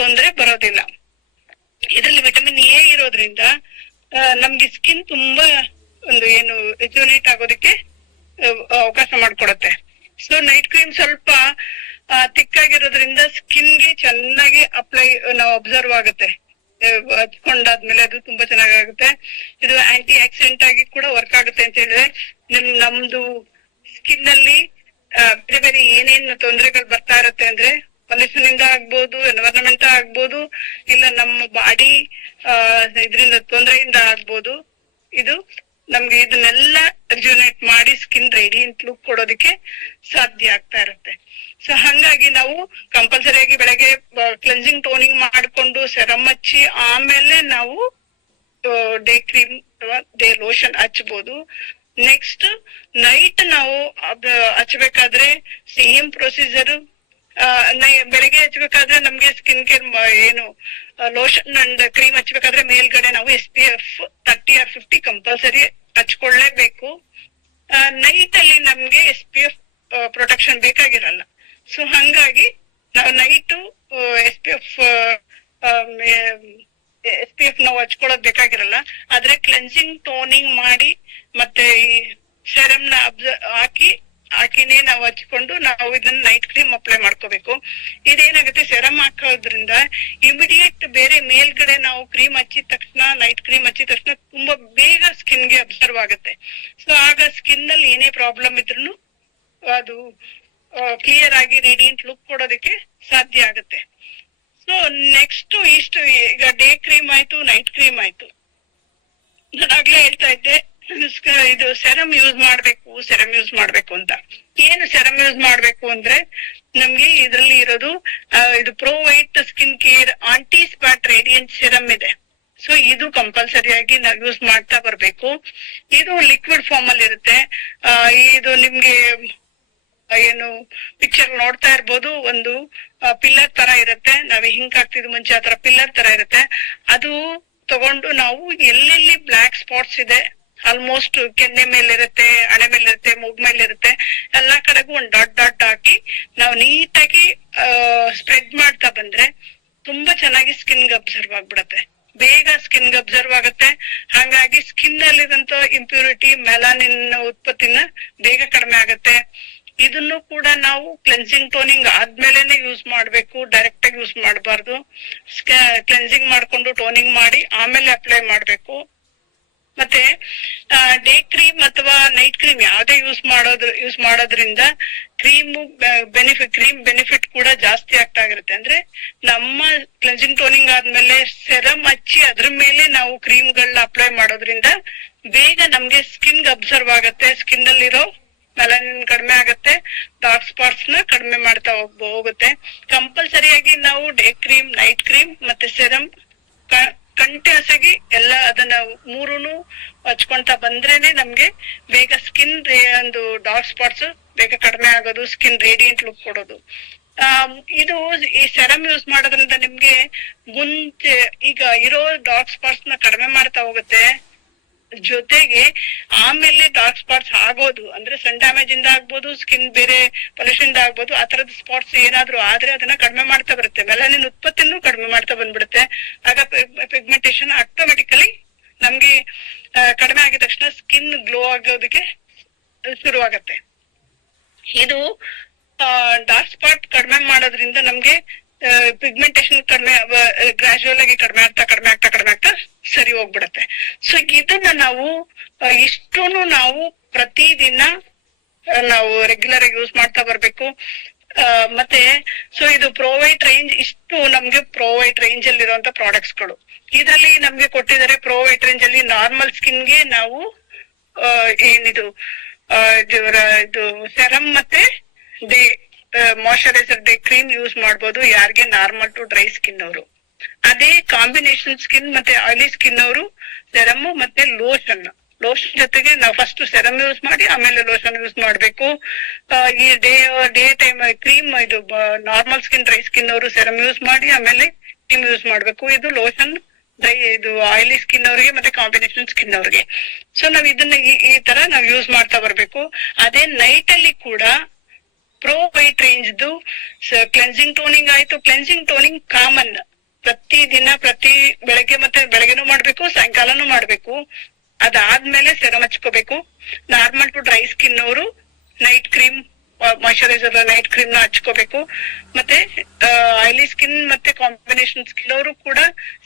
ತೊಂದರೆ ಬರೋದಿಲ್ಲ. ಇದರಲ್ಲಿ ವಿಟಮಿನ್ ಎ ಇರೋದ್ರಿಂದ ನಮ್ಗೆ ಸ್ಕಿನ್ ತುಂಬಾ ರಿಜುನೇಟ್ ಆಗೋದಕ್ಕೆ ಅವಕಾಶ ಮಾಡ್ಕೊಡತ್ತೆ. ಸೊ ನೈಟ್ ಕ್ರೀಮ್ ಸ್ವಲ್ಪ ತಿಕ್ಕಾಗಿರೋದ್ರಿಂದ ಸ್ಕಿನ್ಗೆ ಚೆನ್ನಾಗಿ ನಾವು ಅಬ್ಸರ್ವ್ ಆಗುತ್ತೆ. ಹಚ್ಕೊಂಡಾದ್ಮೇಲೆ ಅದು ತುಂಬಾ ಚೆನ್ನಾಗುತ್ತೆ. ಇದು ಆಂಟಿ ಆಕ್ಸಿಡೆಂಟ್ ಆಗಿ ಕೂಡ ವರ್ಕ್ ಆಗುತ್ತೆ ಅಂತ ಹೇಳಿದ್ರೆ ನಮ್ದು ಸ್ಕಿನ್ ಅಲ್ಲಿ ಬೇರೆ ಬೇರೆ ಏನೇನು ತೊಂದರೆಗಳು ಬರ್ತಾ ಇರುತ್ತೆ ಅಂದ್ರೆ ಪೊಲ್ಯೂಷನ್ ಇಂದ ಆಗ್ಬೋದು, ಎನ್ವೈರನ್ಮೆಂಟ್ ಆಗ್ಬೋದು, ಇಲ್ಲ ನಮ್ಮ ಬಾಡಿ ಇದರಿಂದ ತೊಂದರೆಯಿಂದ ಆಗ್ಬೋದು. ಇದು ನಮ್ಗೆ ಇದನ್ನೆಲ್ಲ ರಿಜುನೇಟ್ ಮಾಡಿ ಸ್ಕಿನ್ ರೇಡಿಯಂಟ್ ಲುಕ್ ಕೊಡೋದಕ್ಕೆ ಸಾಧ್ಯ ಆಗ್ತಾ ಇರುತ್ತೆ. ಸೊ ಹಂಗಾಗಿ ನಾವು ಕಂಪಲ್ಸರಿಯಾಗಿ ಬೆಳಗ್ಗೆ ಕ್ಲೆನ್ಸಿಂಗ್, ಟೋನಿಂಗ್ ಮಾಡ್ಕೊಂಡು ಸೆರಮ್ ಹಚ್ಚಿ ಆಮೇಲೆ ನಾವು ಡೇ ಕ್ರೀಮ್ ಅಥವಾ ಡೇ ಲೋಷನ್ ಹಚ್ಬೋದು. ನೆಕ್ಸ್ಟ್ ನೈಟ್ ನಾವು ಹಚ್ಬೇಕಾದ್ರೆ ಸೇಮ್ ಪ್ರೊಸೀಜರ್. ಬೆಳಗ್ಗೆ ಹಚ್ಬೇಕಾದ್ರೆ ನಮ್ಗೆ skin care lotion and cream ಹಚ್ಬೇಕಾದ್ರೆ ಮೇಲ್ಗಡೆ ನಾವು SPF 30 or 50 ಕಂಪಲ್ಸರಿ ಹಚ್ಕೊಳ್ಳೇಬೇಕು. ನೈಟ್ ಅಲ್ಲಿ ನಮ್ಗೆ SPF ಪ್ರೊಟೆಕ್ಷನ್ ಬೇಕಾಗಿರಲ್ಲ. ಸೊ ಹಂಗಾಗಿ ನಾವು ನೈಟು SPF ನಾವು ಹಚ್ಕೊಳ್ಳೋದ್ ಬೇಕಾಗಿರಲ್ಲ. ಆದ್ರೆ ಕ್ಲೆನ್ಸಿಂಗ್, ಟೋನಿಂಗ್ ಮಾಡಿ ಮತ್ತೆ ಈ ಸೆರಮ್ ನ ಹಾಕಿನೇ ನಾವು ಹಚ್ಕೊಂಡು ನಾವು ಇದನ್ನ ನೈಟ್ ಕ್ರೀಮ್ ಅಪ್ಲೈ ಮಾಡ್ಕೋಬೇಕು. ಇದೇನಾಗುತ್ತೆ, ಸೆರಮ್ ಹಾಕೋದ್ರಿಂದ ಇಮಿಡಿಯೇಟ್ ಬೇರೆ ಮೇಲ್ಗಡೆ ನಾವು ಕ್ರೀಮ್ ಹಚ್ಚಿದ ತಕ್ಷಣ, ನೈಟ್ ಕ್ರೀಮ್ ಹಚ್ಚಿದ ತಕ್ಷಣ ತುಂಬಾ ಬೇಗ ಸ್ಕಿನ್ಗೆ ಅಬ್ಸರ್ವ್ ಆಗುತ್ತೆ. ಸೊ ಆಗ ಸ್ಕಿನ್ ಅಲ್ಲಿ ಏನೇ ಪ್ರಾಬ್ಲಮ್ ಇದ್ರೂ ಅದು ಕ್ಲಿಯರ್ ಆಗಿ ರೇಡಿಯಂಟ್ ಲುಕ್ ಕೊಡೋದಕ್ಕೆ ಸಾಧ್ಯ ಆಗುತ್ತೆ. ಸೊ ನೆಕ್ಸ್ಟ್ ಇಷ್ಟು, ಈಗ ಡೇ ಕ್ರೀಮ್ ಆಯ್ತು, ನೈಟ್ ಕ್ರೀಮ್ ಆಯ್ತು. ನಾನು ಆಗ್ಲೇ ಹೇಳ್ತಾ ಇದ್ದೆ ಇದು ಸೆರಮ್ ಯೂಸ್ ಮಾಡ್ಬೇಕು ಅಂತ. ಏನು ಸೆರಮ್ ಯೂಸ್ ಮಾಡ್ಬೇಕು ಅಂದ್ರೆ ನಮ್ಗೆ ಇದ್ರಲ್ಲಿ ಇರೋದು ಇದು pro white skin care anti spot radiant serum ಇದೆ. ಸೊ ಇದು ಕಂಪಲ್ಸರಿಯಾಗಿ ನಾವು ಯೂಸ್ ಮಾಡ್ತಾ ಬರ್ಬೇಕು. ಇದು ಲಿಕ್ವಿಡ್ ಫಾರ್ಮ್ ಅಲ್ಲಿ ಇರುತ್ತೆ. ಇದು ನಿಮ್ಗೆ ಪಿಕ್ಚರ್ ನೋಡ್ತಾ ಇರ್ಬೋದು, ಒಂದು ಪಿಲ್ಲರ್ ತರ ಇರುತ್ತೆ. ನಾವ್ ಹಿಂಗ್ ಹಾಕ್ತಿದ್ವಿ ಮುಂಚೆ ಆತರ ಪಿಲ್ಲರ್ ತರ ಇರುತ್ತೆ. ಅದು ತಗೊಂಡು ನಾವು ಎಲ್ಲೆಲ್ಲಿ ಬ್ಲಾಕ್ ಸ್ಪಾಟ್ಸ್ ಇದೆ, ಆಲ್ಮೋಸ್ಟ್ ಕೆನ್ನೆ ಮೇಲಿರುತ್ತೆ, ಹಣೆ ಮೇಲಿರುತ್ತೆ, ಮೂಗ್ ಮೇಲಿರುತ್ತೆ, ಎಲ್ಲಾ ಕಡೆಗೂ ಒಂದ್ ಡಾಟ್ ಹಾಕಿ ನಾವು ನೀಟಾಗಿ ಸ್ಪ್ರೆಡ್ ಮಾಡ್ತಾ ಬಂದ್ರೆ ತುಂಬಾ ಚೆನ್ನಾಗಿ ಸ್ಕಿನ್ಗೆ ಅಬ್ಸರ್ವ್ ಆಗ್ಬಿಡತ್ತೆ. ಬೇಗ ಸ್ಕಿನ್ಗೆ ಅಬ್ಸರ್ವ್ ಆಗುತ್ತೆ. ಹಾಗಾಗಿ ಸ್ಕಿನ್ ಅಲ್ಲಿರಂತ ಇಂಪ್ಯೂರಿಟಿ, ಮೆಲಾನಿನ್ ಉತ್ಪತ್ತಿನ ಬೇಗ ಕಡಿಮೆ ಆಗುತ್ತೆ. ಇದನ್ನು ಕೂಡ ನಾವು ಕ್ಲೆನ್ಸಿಂಗ್, ಟೋನಿಂಗ್ ಆದ್ಮೇಲೆನೆ ಯೂಸ್ ಮಾಡ್ಬೇಕು, ಡೈರೆಕ್ಟ್ ಆಗಿ ಯೂಸ್ ಮಾಡಬಾರ್ದು. ಕ್ಲೆನ್ಸಿಂಗ್ ಮಾಡ್ಕೊಂಡು ಟೋನಿಂಗ್ ಮಾಡಿ ಆಮೇಲೆ ಅಪ್ಲೈ ಮಾಡ್ಬೇಕು. ಮತ್ತೆ ಡೇ ಕ್ರೀಮ್ ಅಥವಾ ನೈಟ್ ಕ್ರೀಮ್ ಯಾವ್ದೇ ಯೂಸ್ ಮಾಡೋದ್ರಿಂದ ಕ್ರೀಮ್ ಬೆನಿಫಿಟ್ ಕೂಡ ಜಾಸ್ತಿ ಆಗ್ತಾ ಇರುತ್ತೆ. ಅಂದ್ರೆ ನಮ್ಮ ಕ್ಲೆನ್ಸಿಂಗ್, ಟೋನಿಂಗ್ ಆದ್ಮೇಲೆ ಸೆರಮ್ ಹಚ್ಚಿ ಅದ್ರ ಮೇಲೆ ನಾವು ಕ್ರೀಮ್ಗಳನ್ನ ಅಪ್ಲೈ ಮಾಡೋದ್ರಿಂದ ಬೇಗ ನಮ್ಗೆ ಸ್ಕಿನ್ ಅಬ್ಸರ್ವ್ ಆಗತ್ತೆ. ಸ್ಕಿನ್ ಅಲ್ಲಿರೋ ಮೆಲನಿನ್ ಕಡಿಮೆ ಆಗತ್ತೆ, ಡಾರ್ಕ್ ಸ್ಪಾಟ್ಸ್ ನ ಕಡಿಮೆ ಮಾಡ್ತಾ ಹೋಗುತ್ತೆ. ಕಂಪಲ್ಸರಿಯಾಗಿ ನಾವು ಡೇ ಕ್ರೀಮ್, ನೈಟ್ ಕ್ರೀಮ್ ಮತ್ತೆ ಸೆರಮ್ ಕಂಟಿನ್ಯೂಸ್ ಆಗಿ ಎಲ್ಲ ಅದನ್ನ ಮೂರೂನು ಹಚ್ಕೊಂತ ಬಂದ್ರೇನೆ ನಮ್ಗೆ ಬೇಗ ಸ್ಕಿನ್ ಒಂದು ಡಾರ್ಕ್ ಸ್ಪಾಟ್ಸ್ ಬೇಗ ಕಡಿಮೆ ಆಗೋದು, ಸ್ಕಿನ್ ರೇಡಿಯಂಟ್ ಲುಕ್ ಕೊಡೋದು. ಈ ಸೆರಮ್ ಯೂಸ್ ಮಾಡೋದ್ರಿಂದ ನಿಮ್ಗೆ ಮುಂಚೆ ಈಗ ಇರೋ ಡಾರ್ಕ್ ಸ್ಪಾಟ್ಸ್ ನ ಕಡಿಮೆ ಮಾಡ್ತಾ ಹೋಗುತ್ತೆ. ಜೊತೆಗೆ ಆಮೇಲೆ ಡಾರ್ಕ್ ಸ್ಪಾಟ್ಸ್ ಆಗೋದು ಅಂದ್ರೆ ಸನ್ ಡ್ಯಾಮೇಜ್ ಇಂದ ಆಗ್ಬೋದು, ಸ್ಕಿನ್ ಬೇರೆ ಪೊಲ್ಯೂಷನ್ ಇಂದ ಆಗ್ಬೋದು. ಆ ತರದ ಸ್ಪಾಟ್ಸ್ ಏನಾದ್ರು ಆದ್ರೆ ಅದನ್ನ ಕಡಿಮೆ ಮಾಡ್ತಾ ಬರುತ್ತೆ, ಮೆಲನಿನ್ ಉತ್ಪತ್ತಿನೂ ಕಡಿಮೆ ಮಾಡ್ತಾ ಬಂದ್ಬಿಡುತ್ತೆ. ಆಗ ಪಿಗ್ಮೆಂಟೇಶನ್ ಆಟೋಮೆಟಿಕಲಿ ನಮ್ಗೆ ಕಡಿಮೆ ಆಗಿದ ತಕ್ಷಣ ಸ್ಕಿನ್ ಗ್ಲೋ ಆಗೋದಕ್ಕೆ ಶುರುವಾಗತ್ತೆ. ಇದು ಡಾರ್ಕ್ ಸ್ಪಾಟ್ ಕಡಿಮೆ ಮಾಡೋದ್ರಿಂದ ನಮ್ಗೆ ಪಿಗ್ಮೆಂಟೇಶನ್ ಕಡಿಮೆ ಗ್ರಾಜುವಲ್ ಆಗಿ ಕಡಿಮೆ ಆಗ್ತಾ ಸರಿ ಹೋಗ್ಬಿಡತ್ತೆ. ಸೊ ಇದನ್ನ ನಾವು ಇಷ್ಟೂನು ನಾವು ಪ್ರತಿದಿನ ನಾವು ರೆಗ್ಯುಲರ್ ಆಗಿ ಯೂಸ್ ಮಾಡ್ತಾ ಬರ್ಬೇಕು. ಮತ್ತೆ ಸೊ ಇದು ಪ್ರೋವೈಟ್ ರೇಂಜ್, ಇಷ್ಟು ನಮ್ಗೆ ಪ್ರೋವೈಟ್ ರೇಂಜ್ ಅಲ್ಲಿ ಇರುವಂತ ಪ್ರಾಡಕ್ಟ್ಸ್ ಗಳು ಇದರಲ್ಲಿ ನಮ್ಗೆ ಕೊಟ್ಟಿದ್ದಾರೆ. ಪ್ರೋವೈಟ್ ರೇಂಜ್ ಅಲ್ಲಿ ನಾರ್ಮಲ್ ಸ್ಕಿನ್ಗೆ ನಾವು ಏನಿದು ಇದು ಸೆರಮ್ ಮತ್ತೆ day moisturiser day cream use ಮಾಡ್ಬೋದು ಯಾರಿಗೆ ನಾರ್ಮಲ್ ಟು ಡ್ರೈ ಸ್ಕಿನ್ ಅವರು. ಅದೇ ಕಾಂಬಿನೇಷನ್ ಸ್ಕಿನ್ ಮತ್ತೆ ಆಯಿಲಿ ಸ್ಕಿನ್ ಅವರು ಸೆರಮ್ ಮತ್ತೆ ಲೋಷನ್ ಜೊತೆಗೆ ನಾವು ಫಸ್ಟ್ ಸೆರಮ್ ಯೂಸ್ ಮಾಡಿ ಆಮೇಲೆ ಲೋಷನ್ ಯೂಸ್ ಮಾಡ್ಬೇಕು. ಈ ಡೇ ಟೈಮ್ ಕ್ರೀಮ್ ಇದು ನಾರ್ಮಲ್ ಸ್ಕಿನ್ ಡ್ರೈ ಸ್ಕಿನ್ ಅವರು ಸೆರಮ್ ಯೂಸ್ ಮಾಡಿ ಆಮೇಲೆ ಕ್ರೀಮ್ ಯೂಸ್ ಮಾಡ್ಬೇಕು. ಇದು ಲೋಷನ್ ಇದು ಆಯಿಲಿ ಸ್ಕಿನ್ ಅವ್ರಿಗೆ ಮತ್ತೆ ಕಾಂಬಿನೇಷನ್ ಸ್ಕಿನ್ ಅವ್ರಿಗೆ. ಸೊ ನಾವ್ ಇದನ್ನ ಈ ತರ ನಾವ್ ಯೂಸ್ ಮಾಡ್ತಾ ಬರ್ಬೇಕು. ಅದೇ ನೈಟ್ ಅಲ್ಲಿ ಕೂಡ pro white range cleansing toning ಆಯ್ತು. ಕ್ಲೆನ್ಸಿಂಗ್ ಟೋನಿಂಗ್ ಕಾಮನ್ ಪ್ರತಿ ಬೆಳಗ್ಗೆ ಮತ್ತೆ ಬೆಳಗ್ಗೆನೂ ಮಾಡ್ಬೇಕು, ಸಾಯಂಕಾಲನೂ ಮಾಡ್ಬೇಕು. ಅದಾದ್ಮೇಲೆ ಸೆರಮ್ ಹಚ್ಕೋಬೇಕು. ನಾರ್ಮಲ್ ಟು ಡ್ರೈ ಸ್ಕಿನ್ ಅವರು night cream moisturiser night cream ನ ಹಚ್ಕೋಬೇಕು. ಮತ್ತೆ ಆಯಿಲಿ ಸ್ಕಿನ್ ಮತ್ತೆ ಕಾಂಬಿನೇಷನ್ ಸ್ಕಿನ್ ಅವರು ಕೂಡ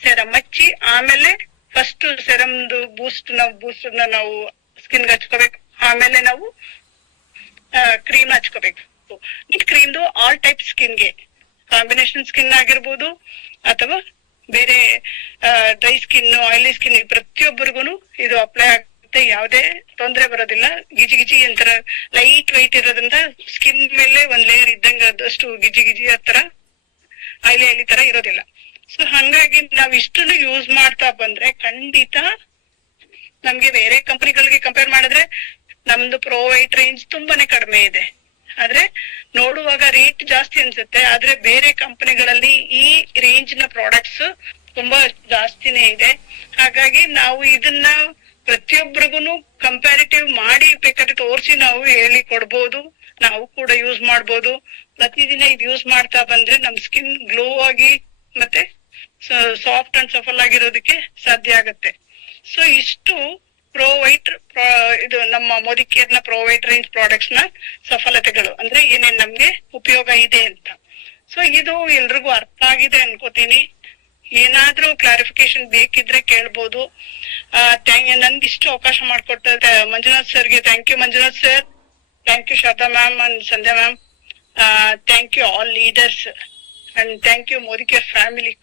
ಸೆರಮ್ ಹಚ್ಚಿ ಆಮೇಲೆ ಫಸ್ಟ್ ಸೆರಮ್ದು ಬೂಸ್ಟ್ ನಾವು ಸ್ಕಿನ್ ಹಚ್ಕೋಬೇಕು. ಆಮೇಲೆ ನಾವು ಕ್ರೀಮ್ ಹಚ್ಕೋಬೇಕು. ನೈಟ್ ಕ್ರೀಮ್ದು ಆಲ್ ಟೈಪ್ ಸ್ಕಿನ್ಗೆ, ಕಾಂಬಿನೇಷನ್ ಸ್ಕಿನ್ ಆಗಿರ್ಬೋದು ಅಥವಾ ಬೇರೆ ಡ್ರೈ ಸ್ಕಿನ್ ಆಯಿಲಿ ಸ್ಕಿನ್ ಪ್ರತಿಯೊಬ್ಬರಿಗೂ ಇದು ಅಪ್ಲೈ ಆಗುತ್ತೆ. ಯಾವುದೇ ತೊಂದರೆ ಬರೋದಿಲ್ಲ. ಗಿಜಿ ಒಂಥರ ಲೈಟ್ ವೈಟ್ ಇರೋದ್ರಿಂದ ಸ್ಕಿನ್ ಮೇಲೆ ಒಂದ್ ಲೇಯರ್ ಇದ್ದಂಗ ಅಷ್ಟು ಗಿಜಿ ಹತ್ರ ಆಯಿಲಿ ತರ ಇರೋದಿಲ್ಲ. ಸೊ ಹಂಗಾಗಿ ನಾವ್ ಇಷ್ಟನ್ನು ಯೂಸ್ ಮಾಡ್ತಾ ಬಂದ್ರೆ ಖಂಡಿತ ನಮ್ಗೆ ಬೇರೆ ಕಂಪನಿಗಳಿಗೆ ಕಂಪೇರ್ ಮಾಡಿದ್ರೆ ನಮ್ದು ಪ್ರೋ ವೈಟ್ ರೇಂಜ್ ತುಂಬಾನೇ ಕಡಿಮೆ ಇದೆ. ಆದ್ರೆ ನೋಡುವಾಗ ರೇಟ್ ಜಾಸ್ತಿ ಅನ್ಸುತ್ತೆ, ಆದ್ರೆ ಬೇರೆ ಕಂಪನಿಗಳಲ್ಲಿ ಈ ರೇಂಜ್ ನ ಪ್ರಾಡಕ್ಟ್ಸ್ ತುಂಬಾ ಜಾಸ್ತಿನೇ ಇದೆ. ಹಾಗಾಗಿ ನಾವು ಇದನ್ನ ಪ್ರತಿಯೊಬ್ಬರಿಗೂ ಕಂಪ್ಯಾರಿಟಿವ್ ಮಾಡಿ ಬೇಕಾದ್ರೆ ತೋರಿಸಿ ನಾವು ಹೇಳಿ ಕೊಡ್ಬೋದು. ನಾವು ಕೂಡ ಯೂಸ್ ಮಾಡ್ಬೋದು. ಪ್ರತಿದಿನ ಇದು ಯೂಸ್ ಮಾಡ್ತಾ ಬಂದ್ರೆ ನಮ್ ಸ್ಕಿನ್ ಗ್ಲೋ ಆಗಿ ಮತ್ತೆ ಸಾಫ್ಟ್ ಅಂಡ್ ಸಫಲ್ ಆಗಿರೋದಕ್ಕೆ ಸಾಧ್ಯ ಆಗತ್ತೆ. ಸೊ ಇಷ್ಟು ಪ್ರೋ ವೈಟ್ ಇದು ನಮ್ಮ ಮೋದಿ ಕೇರ್ ನ ಪ್ರೋ ವೈಟ್ ರೇಂಜ್ ಪ್ರಾಡಕ್ಟ್ಸ್ ನ ಸಫಲತೆಗಳು, ಅಂದ್ರೆ ಏನೇನ್ ನಮ್ಗೆ ಉಪಯೋಗ ಇದೆ ಅಂತ. ಸೊ ಇದು ಎಲ್ರಿಗೂ ಅರ್ಥ ಆಗಿದೆ ಅನ್ಕೋತೀನಿ. ಏನಾದ್ರೂ ಕ್ಲಾರಿಫಿಕೇಶನ್ ಬೇಕಿದ್ರೆ ಕೇಳ್ಬೋದು. ನನ್ಗೆ ಇಷ್ಟು ಅವಕಾಶ ಮಾಡ್ಕೊಟ್ಟ ಮಂಜುನಾಥ್ ಸರ್ಗೆ thank you Manjunath sir, thank you Shweta ma'am and Sandhya ma'am, thank you all leaders and thank you Modi care family.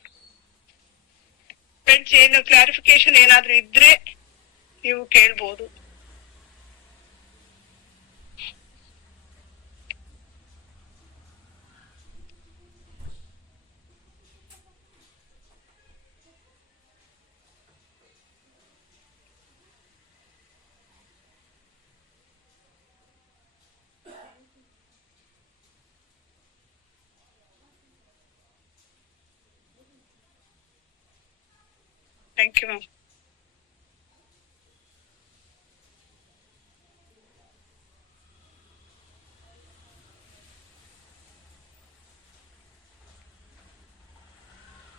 Friends, ಏನು ಕ್ಲಾರಿಫಿಕೇಶನ್ ಏನಾದ್ರೂ ಇದ್ರೆ ನೀವು ಕೇಳ್ಬೋದು. Thank you ma'am.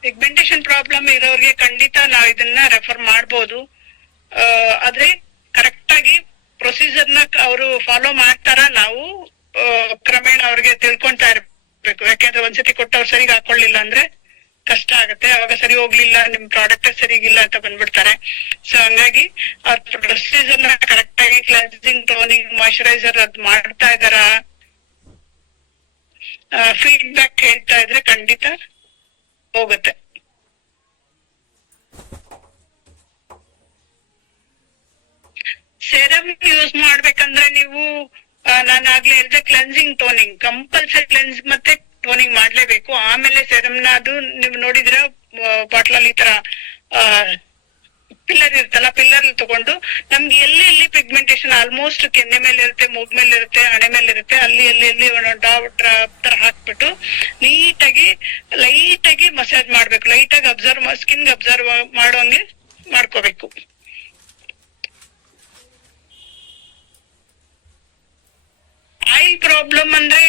Pigmentation problem ಇರೋರಿಗೆ ಖಂಡಿತ ನಾವ್ ಇದನ್ನ ರೆಫರ್ ಮಾಡ್ಬೋದು. ಆದ್ರೆ ಕರೆಕ್ಟ್ ಆಗಿ ಪ್ರೊಸೀಜರ್ ನ ಅವರು ಫಾಲೋ ಮಾಡ್ತಾರ ನಾವು ಕ್ರಮೇಣ ಅವ್ರಿಗೆ ತಿಳ್ಕೊಂತಾ ಇರ್ಬೇಕು. ಯಾಕೆಂದ್ರೆ ಒಂದ್ಸತಿ ಕೊಟ್ಟು ಅವ್ರು ಸರಿಗ್ ಹಾಕೊಳ್ಳಿಲ್ಲ ಅಂದ್ರೆ ಕಷ್ಟ ಆಗತ್ತೆ. ಅವಾಗ ಸರಿ ಹೋಗ್ಲಿಲ್ಲ, ನಿಮ್ ಪ್ರಾಡಕ್ಟ್ ಸರಿಗಿಲ್ಲ ಅಂತ ಬಂದ್ಬಿಡ್ತಾರೆ. ಸೊ ಹಂಗಾಗಿ ಅವ್ರ ಪ್ರೊಸೀಜರ್ ನ ಕರೆಕ್ಟ್ ಆಗಿ ಕ್ಲೆನ್ಸಿಂಗ್ ಟೋನಿಂಗ್ ಮಾಯಶ್ಚರೈಸರ್ ಅದ್ ಮಾಡ್ತಾ ಇದಾರ, ಫೀಡ್ಬ್ಯಾಕ್ ಹೇಳ್ತಾ ಇದ್ರೆ ಖಂಡಿತ ಹೋಗುತ್ತೆ. ಸೆರಮ್ ಯೂಸ್ ಮಾಡ್ಬೇಕಂದ್ರೆ ನೀವು ನಾನು ಆಗ್ಲೇ ಹೇಳಿದೆ ಕ್ಲೆನ್ಸಿಂಗ್ ಟೋನಿಂಗ್ ಕಂಪಲ್ಸರಿ ಕ್ಲೆನ್ಸ್ ಮತ್ತೆ ಟೋನಿಂಗ್ ಮಾಡ್ಲೇಬೇಕು. ಆಮೇಲೆ ಸೆರಮ್ ನ ಅದು ನೀವು ನೋಡಿದ್ರೆ ಬಾಟ್ಲಲ್ಲಿ ಈ ತರ ಪಿಲ್ಲರ್ ಇರುತ್ತಲ್ಲ, ಪಿಲ್ಲರ್ ತಗೊಂಡು ನಮ್ಗೆ ಎಲ್ಲಿ ಪಿಗ್ಮೆಂಟೇಶನ್ ಆಲ್ಮೋಸ್ಟ್ ಕೆನ್ನೆ ಮೇಲೆ ಇರುತ್ತೆ, ಮೂಗ್ ಮೇಲೆ ಇರುತ್ತೆ, ಹಣೆ ಮೇಲೆ ಇರುತ್ತೆ, ಅಲ್ಲಿ ಡ್ರಾಪ್ ತರ ಹಾಕ್ಬಿಟ್ಟು ನೀಟಾಗಿ ಲೈಟ್ ಆಗಿ ಮಸಾಜ್ ಮಾಡ್ಬೇಕು. ಲೈಟ್ ಆಗಿ ಸ್ಕಿನ್ ಅಬ್ಸರ್ವ್ ಮಾಡೋಂಗೆ ಮಾಡ್ಕೋಬೇಕು. ಆಯಿಲ್ ಪ್ರಾಬ್ಲಮ್ ಅಂದ್ರೆ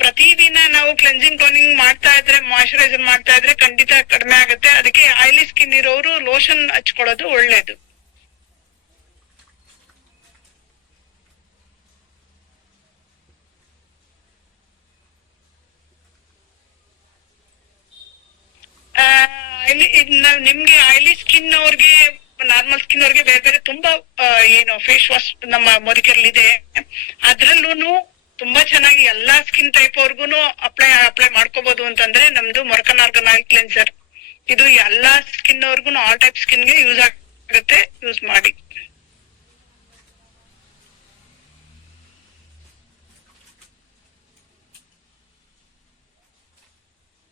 ಪ್ರತಿದಿನ ನಾವು ಕ್ಲೆನ್ಸಿಂಗ್ ಟೋನಿಂಗ್ ಮಾಡ್ತಾ ಇದ್ರೆ, ಮಾಯಶ್ಚರೈಸರ್ ಮಾಡ್ತಾ ಇದ್ರೆ ಖಂಡಿತ ಕಡಿಮೆ ಆಗುತ್ತೆ. ಅದಕ್ಕೆ ಆಯಿಲಿ ಸ್ಕಿನ್ ಇರೋರು ಲೋಷನ್ ಹಚ್ಕೊಳ್ಳೋದು ಒಳ್ಳೇದು. ನಿಮ್ಗೆ ಆಯಿಲಿ ಸ್ಕಿನ್ ಅವ್ರಿಗೆ, ನಾರ್ಮಲ್ ಸ್ಕಿನ್ ಅವ್ರಿಗೆ ಬೇರೆ ಬೇರೆ ತುಂಬಾ ಏನು ಫೇಸ್ ವಾಶ್ ನಮ್ಮ ಮೊದಿಕೆರ್ಲಿದೆ. ಅದ್ರಲ್ಲೂ ತುಂಬಾ ಚೆನ್ನಾಗಿ ಎಲ್ಲಾ ಸ್ಕಿನ್ ಟೈಪ್ ಅವ್ರಿಗೂ ಅಪ್ಲೈ ಮಾಡ್ಕೋಬಹುದು ಅಂತಂದ್ರೆ ನಮ್ದು ಮೊರಕನ್ ಆರ್ಗನ್ ಆಯಿಲ್ ಕ್ಲೆನ್ಸರ್. ಇದು ಎಲ್ಲಾ ಸ್ಕಿನ್ ಅವ್ರಿಗೂ, ಆಲ್ ಟೈಪ್ ಸ್ಕಿನ್ಗೆ ಯೂಸ್ ಆಗುತ್ತೆ. ಯೂಸ್ ಮಾಡಿ.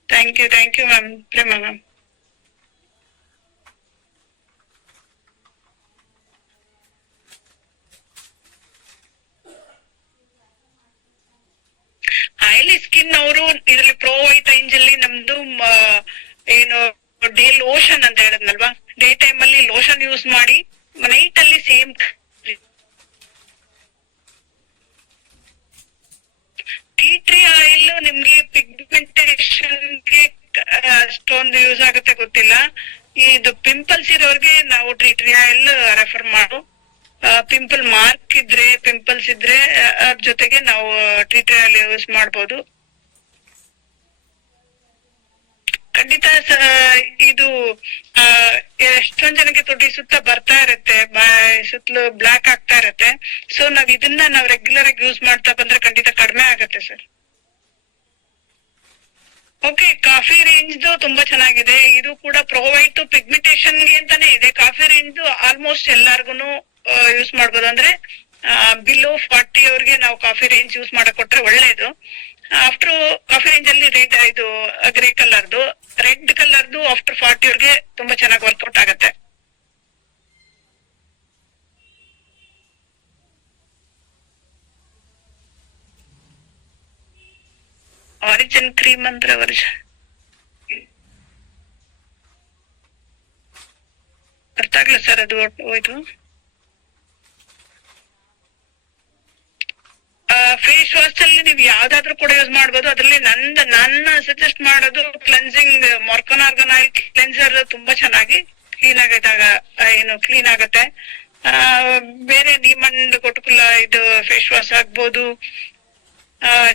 Thank you ma'am. Prema ma'am. Oily skin ಅವರು ಇದ್ರಲ್ಲಿ ಪ್ರೋ ವೈಟ್ ರೇಂಜ್ ಅಲ್ಲಿ ನಮ್ದು ಏನು ಡೇ ಲೋಷನ್ ಅಂತ ಹೇಳದ್ನಲ್ವಾ, ಡೇ ಟೈಮ್ ಅಲ್ಲಿ ಲೋಷನ್ ಯೂಸ್ ಮಾಡಿ, ನೈಟ್ ಅಲ್ಲಿ ಸೇಮ್ ಟೀ ಟ್ರೀ ಆಯಿಲ್ ನಿಮ್ಗೆ ಪಿಗ್ಮೆಂಟೇಶನ್ಗೆ ಅಷ್ಟೊಂದು ಯೂಸ್ ಆಗುತ್ತೆ ಗೊತ್ತಿಲ್ಲ. ಇದು ಪಿಂಪಲ್ಸ್ ಇರೋರ್ಗೆ ನಾವು ಟೀ ಟ್ರೀ ಆಯಿಲ್ ರೆಫರ್ ಮಾಡು. ಪಿಂಪಲ್ ಮಾರ್ಕ್ ಇದ್ರೆ, ಪಿಂಪಲ್ಸ್ ಇದ್ರೆ ಅದ್ರ ಜೊತೆಗೆ ನಾವು ಟೀ ಟ್ರೀ ಆಯಿಲ್ ಯೂಸ್ ಮಾಡ್ಬೋದು. ಖಂಡಿತ ಇದು ಎಷ್ಟೊಂದ್ ಜನಕ್ಕೆ ತುಟಿ ಸುತ್ತ ಬರ್ತಾ ಇರುತ್ತೆ, ಸುತ್ತಲೂ ಬ್ಲಾಕ್ ಆಗ್ತಾ ಇರತ್ತೆ. ಸೊ ನಾವ್ ರೆಗ್ಯುಲರ್ ಆಗಿ ಯೂಸ್ ಮಾಡ್ತಾ ಬಂದ್ರೆ ಖಂಡಿತ ಕಡಿಮೆ ಆಗತ್ತೆ ಸರ್. ಓಕೆ, ಕಾಫಿ ರೇಂಜ್ ತುಂಬಾ ಚೆನ್ನಾಗಿದೆ. ಇದು ಕೂಡ ಪ್ರೊವೈಡ್ ಪಿಗ್ಮೆಂಟೇಶನ್ ಗೆ ಅಂತಾನೆ ಇದೆ. ಕಾಫಿ ರೇಂಜ್ ಆಲ್ಮೋಸ್ಟ್ ಎಲ್ಲಾರ್ಗುನು ಯೂಸ್ ಮಾಡ್ಬೋದು. ಅಂದ್ರೆ ಬಿಲೋ 40 ಅವ್ರಿಗೆ ನಾವು ಕಾಫಿ ರೇಂಜ್ ಯೂಸ್ ಮಾಡಕ್ ಕೊಟ್ರೆ ಒಳ್ಳೇದು. ಆಫ್ಟರ್ ಕಾಫಿ ರೇಂಜ್ ಅಲ್ಲಿ ಇದು ಗ್ರೇ ಕಲರ್ದು, ರೆಡ್ ಕಲರ್ದು ಆಫ್ಟರ್ 40 ಅವ್ರಿಗೆ ತುಂಬಾ ಚೆನ್ನಾಗಿ ವರ್ಕೌಟ್ ಆಗತ್ತೆ. ಆರಿಜಿನ್ ಕ್ರೀಮ್ ಅಂದ್ರೆ ಅರ್ಥ ಆಗ್ಲಿಲ್ಲ ಸರ್. ಅದು ಇದು ಫೇಸ್ ವಾಶ್ ಅಲ್ಲಿ ನೀವು ಯಾವ್ದಾದ್ರು ಕೂಡ ಯೂಸ್ ಮಾಡ್ಬೋದು. ಅದ್ರಲ್ಲಿ ನನ್ನ ಸಜೆಸ್ಟ್ ಮಾಡೋದು ಕ್ಲೆನ್ಸಿಂಗ್ ಮೊರ್ಕನ್ ಆರ್ಗನ್ ಆಯಿಲ್ ಕ್ಲೆನ್ಸರ್ ತುಂಬಾ ಚೆನ್ನಾಗಿ ಕ್ಲೀನ್ ಆಗಿದ್ದಾಗ ಕ್ಲೀನ್ ಆಗತ್ತೆ. ಬೇರೆ ನೀಮಂಡ್ ಕೊಟ್ಟುಕುಲ್ಲ ಇದು ಫೇಸ್ ವಾಶ್ ಆಗ್ಬೋದು.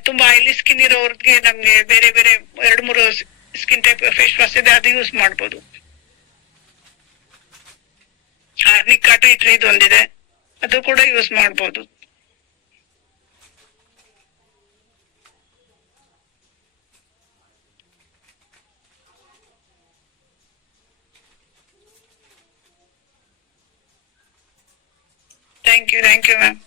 ತುಂಬಾ ಆಯಿಲಿ ಸ್ಕಿನ್ ಇರೋರ್ಗೆ ನಮ್ಗೆ ಬೇರೆ ಬೇರೆ 2-3 ಸ್ಕಿನ್ ಟೈಪ್ ಫೇಸ್ ವಾಶ್ ಇದೆ, ಅದು ಯೂಸ್ ಮಾಡ್ಬೋದು. ಆರ್ನಿಕಾ ಟೀ ಟ್ರೀದು ಒಂದಿದೆ, ಅದು ಕೂಡ ಯೂಸ್ ಮಾಡ್ಬೋದು. Thank you ma'am.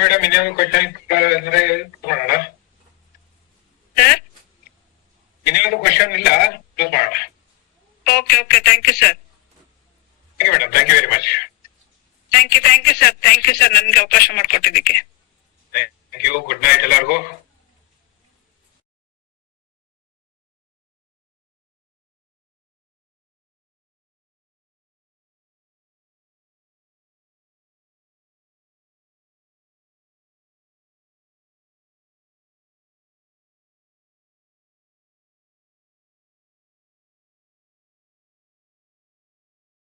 ಮೇಡಮ್, ಇನ್ನೊಂದು ಕ್ವಶನ್ ಅಂದ್ರೆ ಮಾಡೋಣ. ಸರ್, ಇನ್ನೊಂದು ಕ್ವಶನ್ ಇಲ್ಲ, ಕ್ಲೋಸ್ ಮಾಡೋಣ. Okay, thank you sir. Thank you madam, thank you very much. Thank you sir, ನನ್ಗೆ ಅವಕಾಶ ಮಾಡ್ಕೊಟ್ಟಿದ್ದಕ್ಕೆ. Thank you. ಗುಡ್ ನೈಟ್ ಎಲ್ಲರಿಗೂ.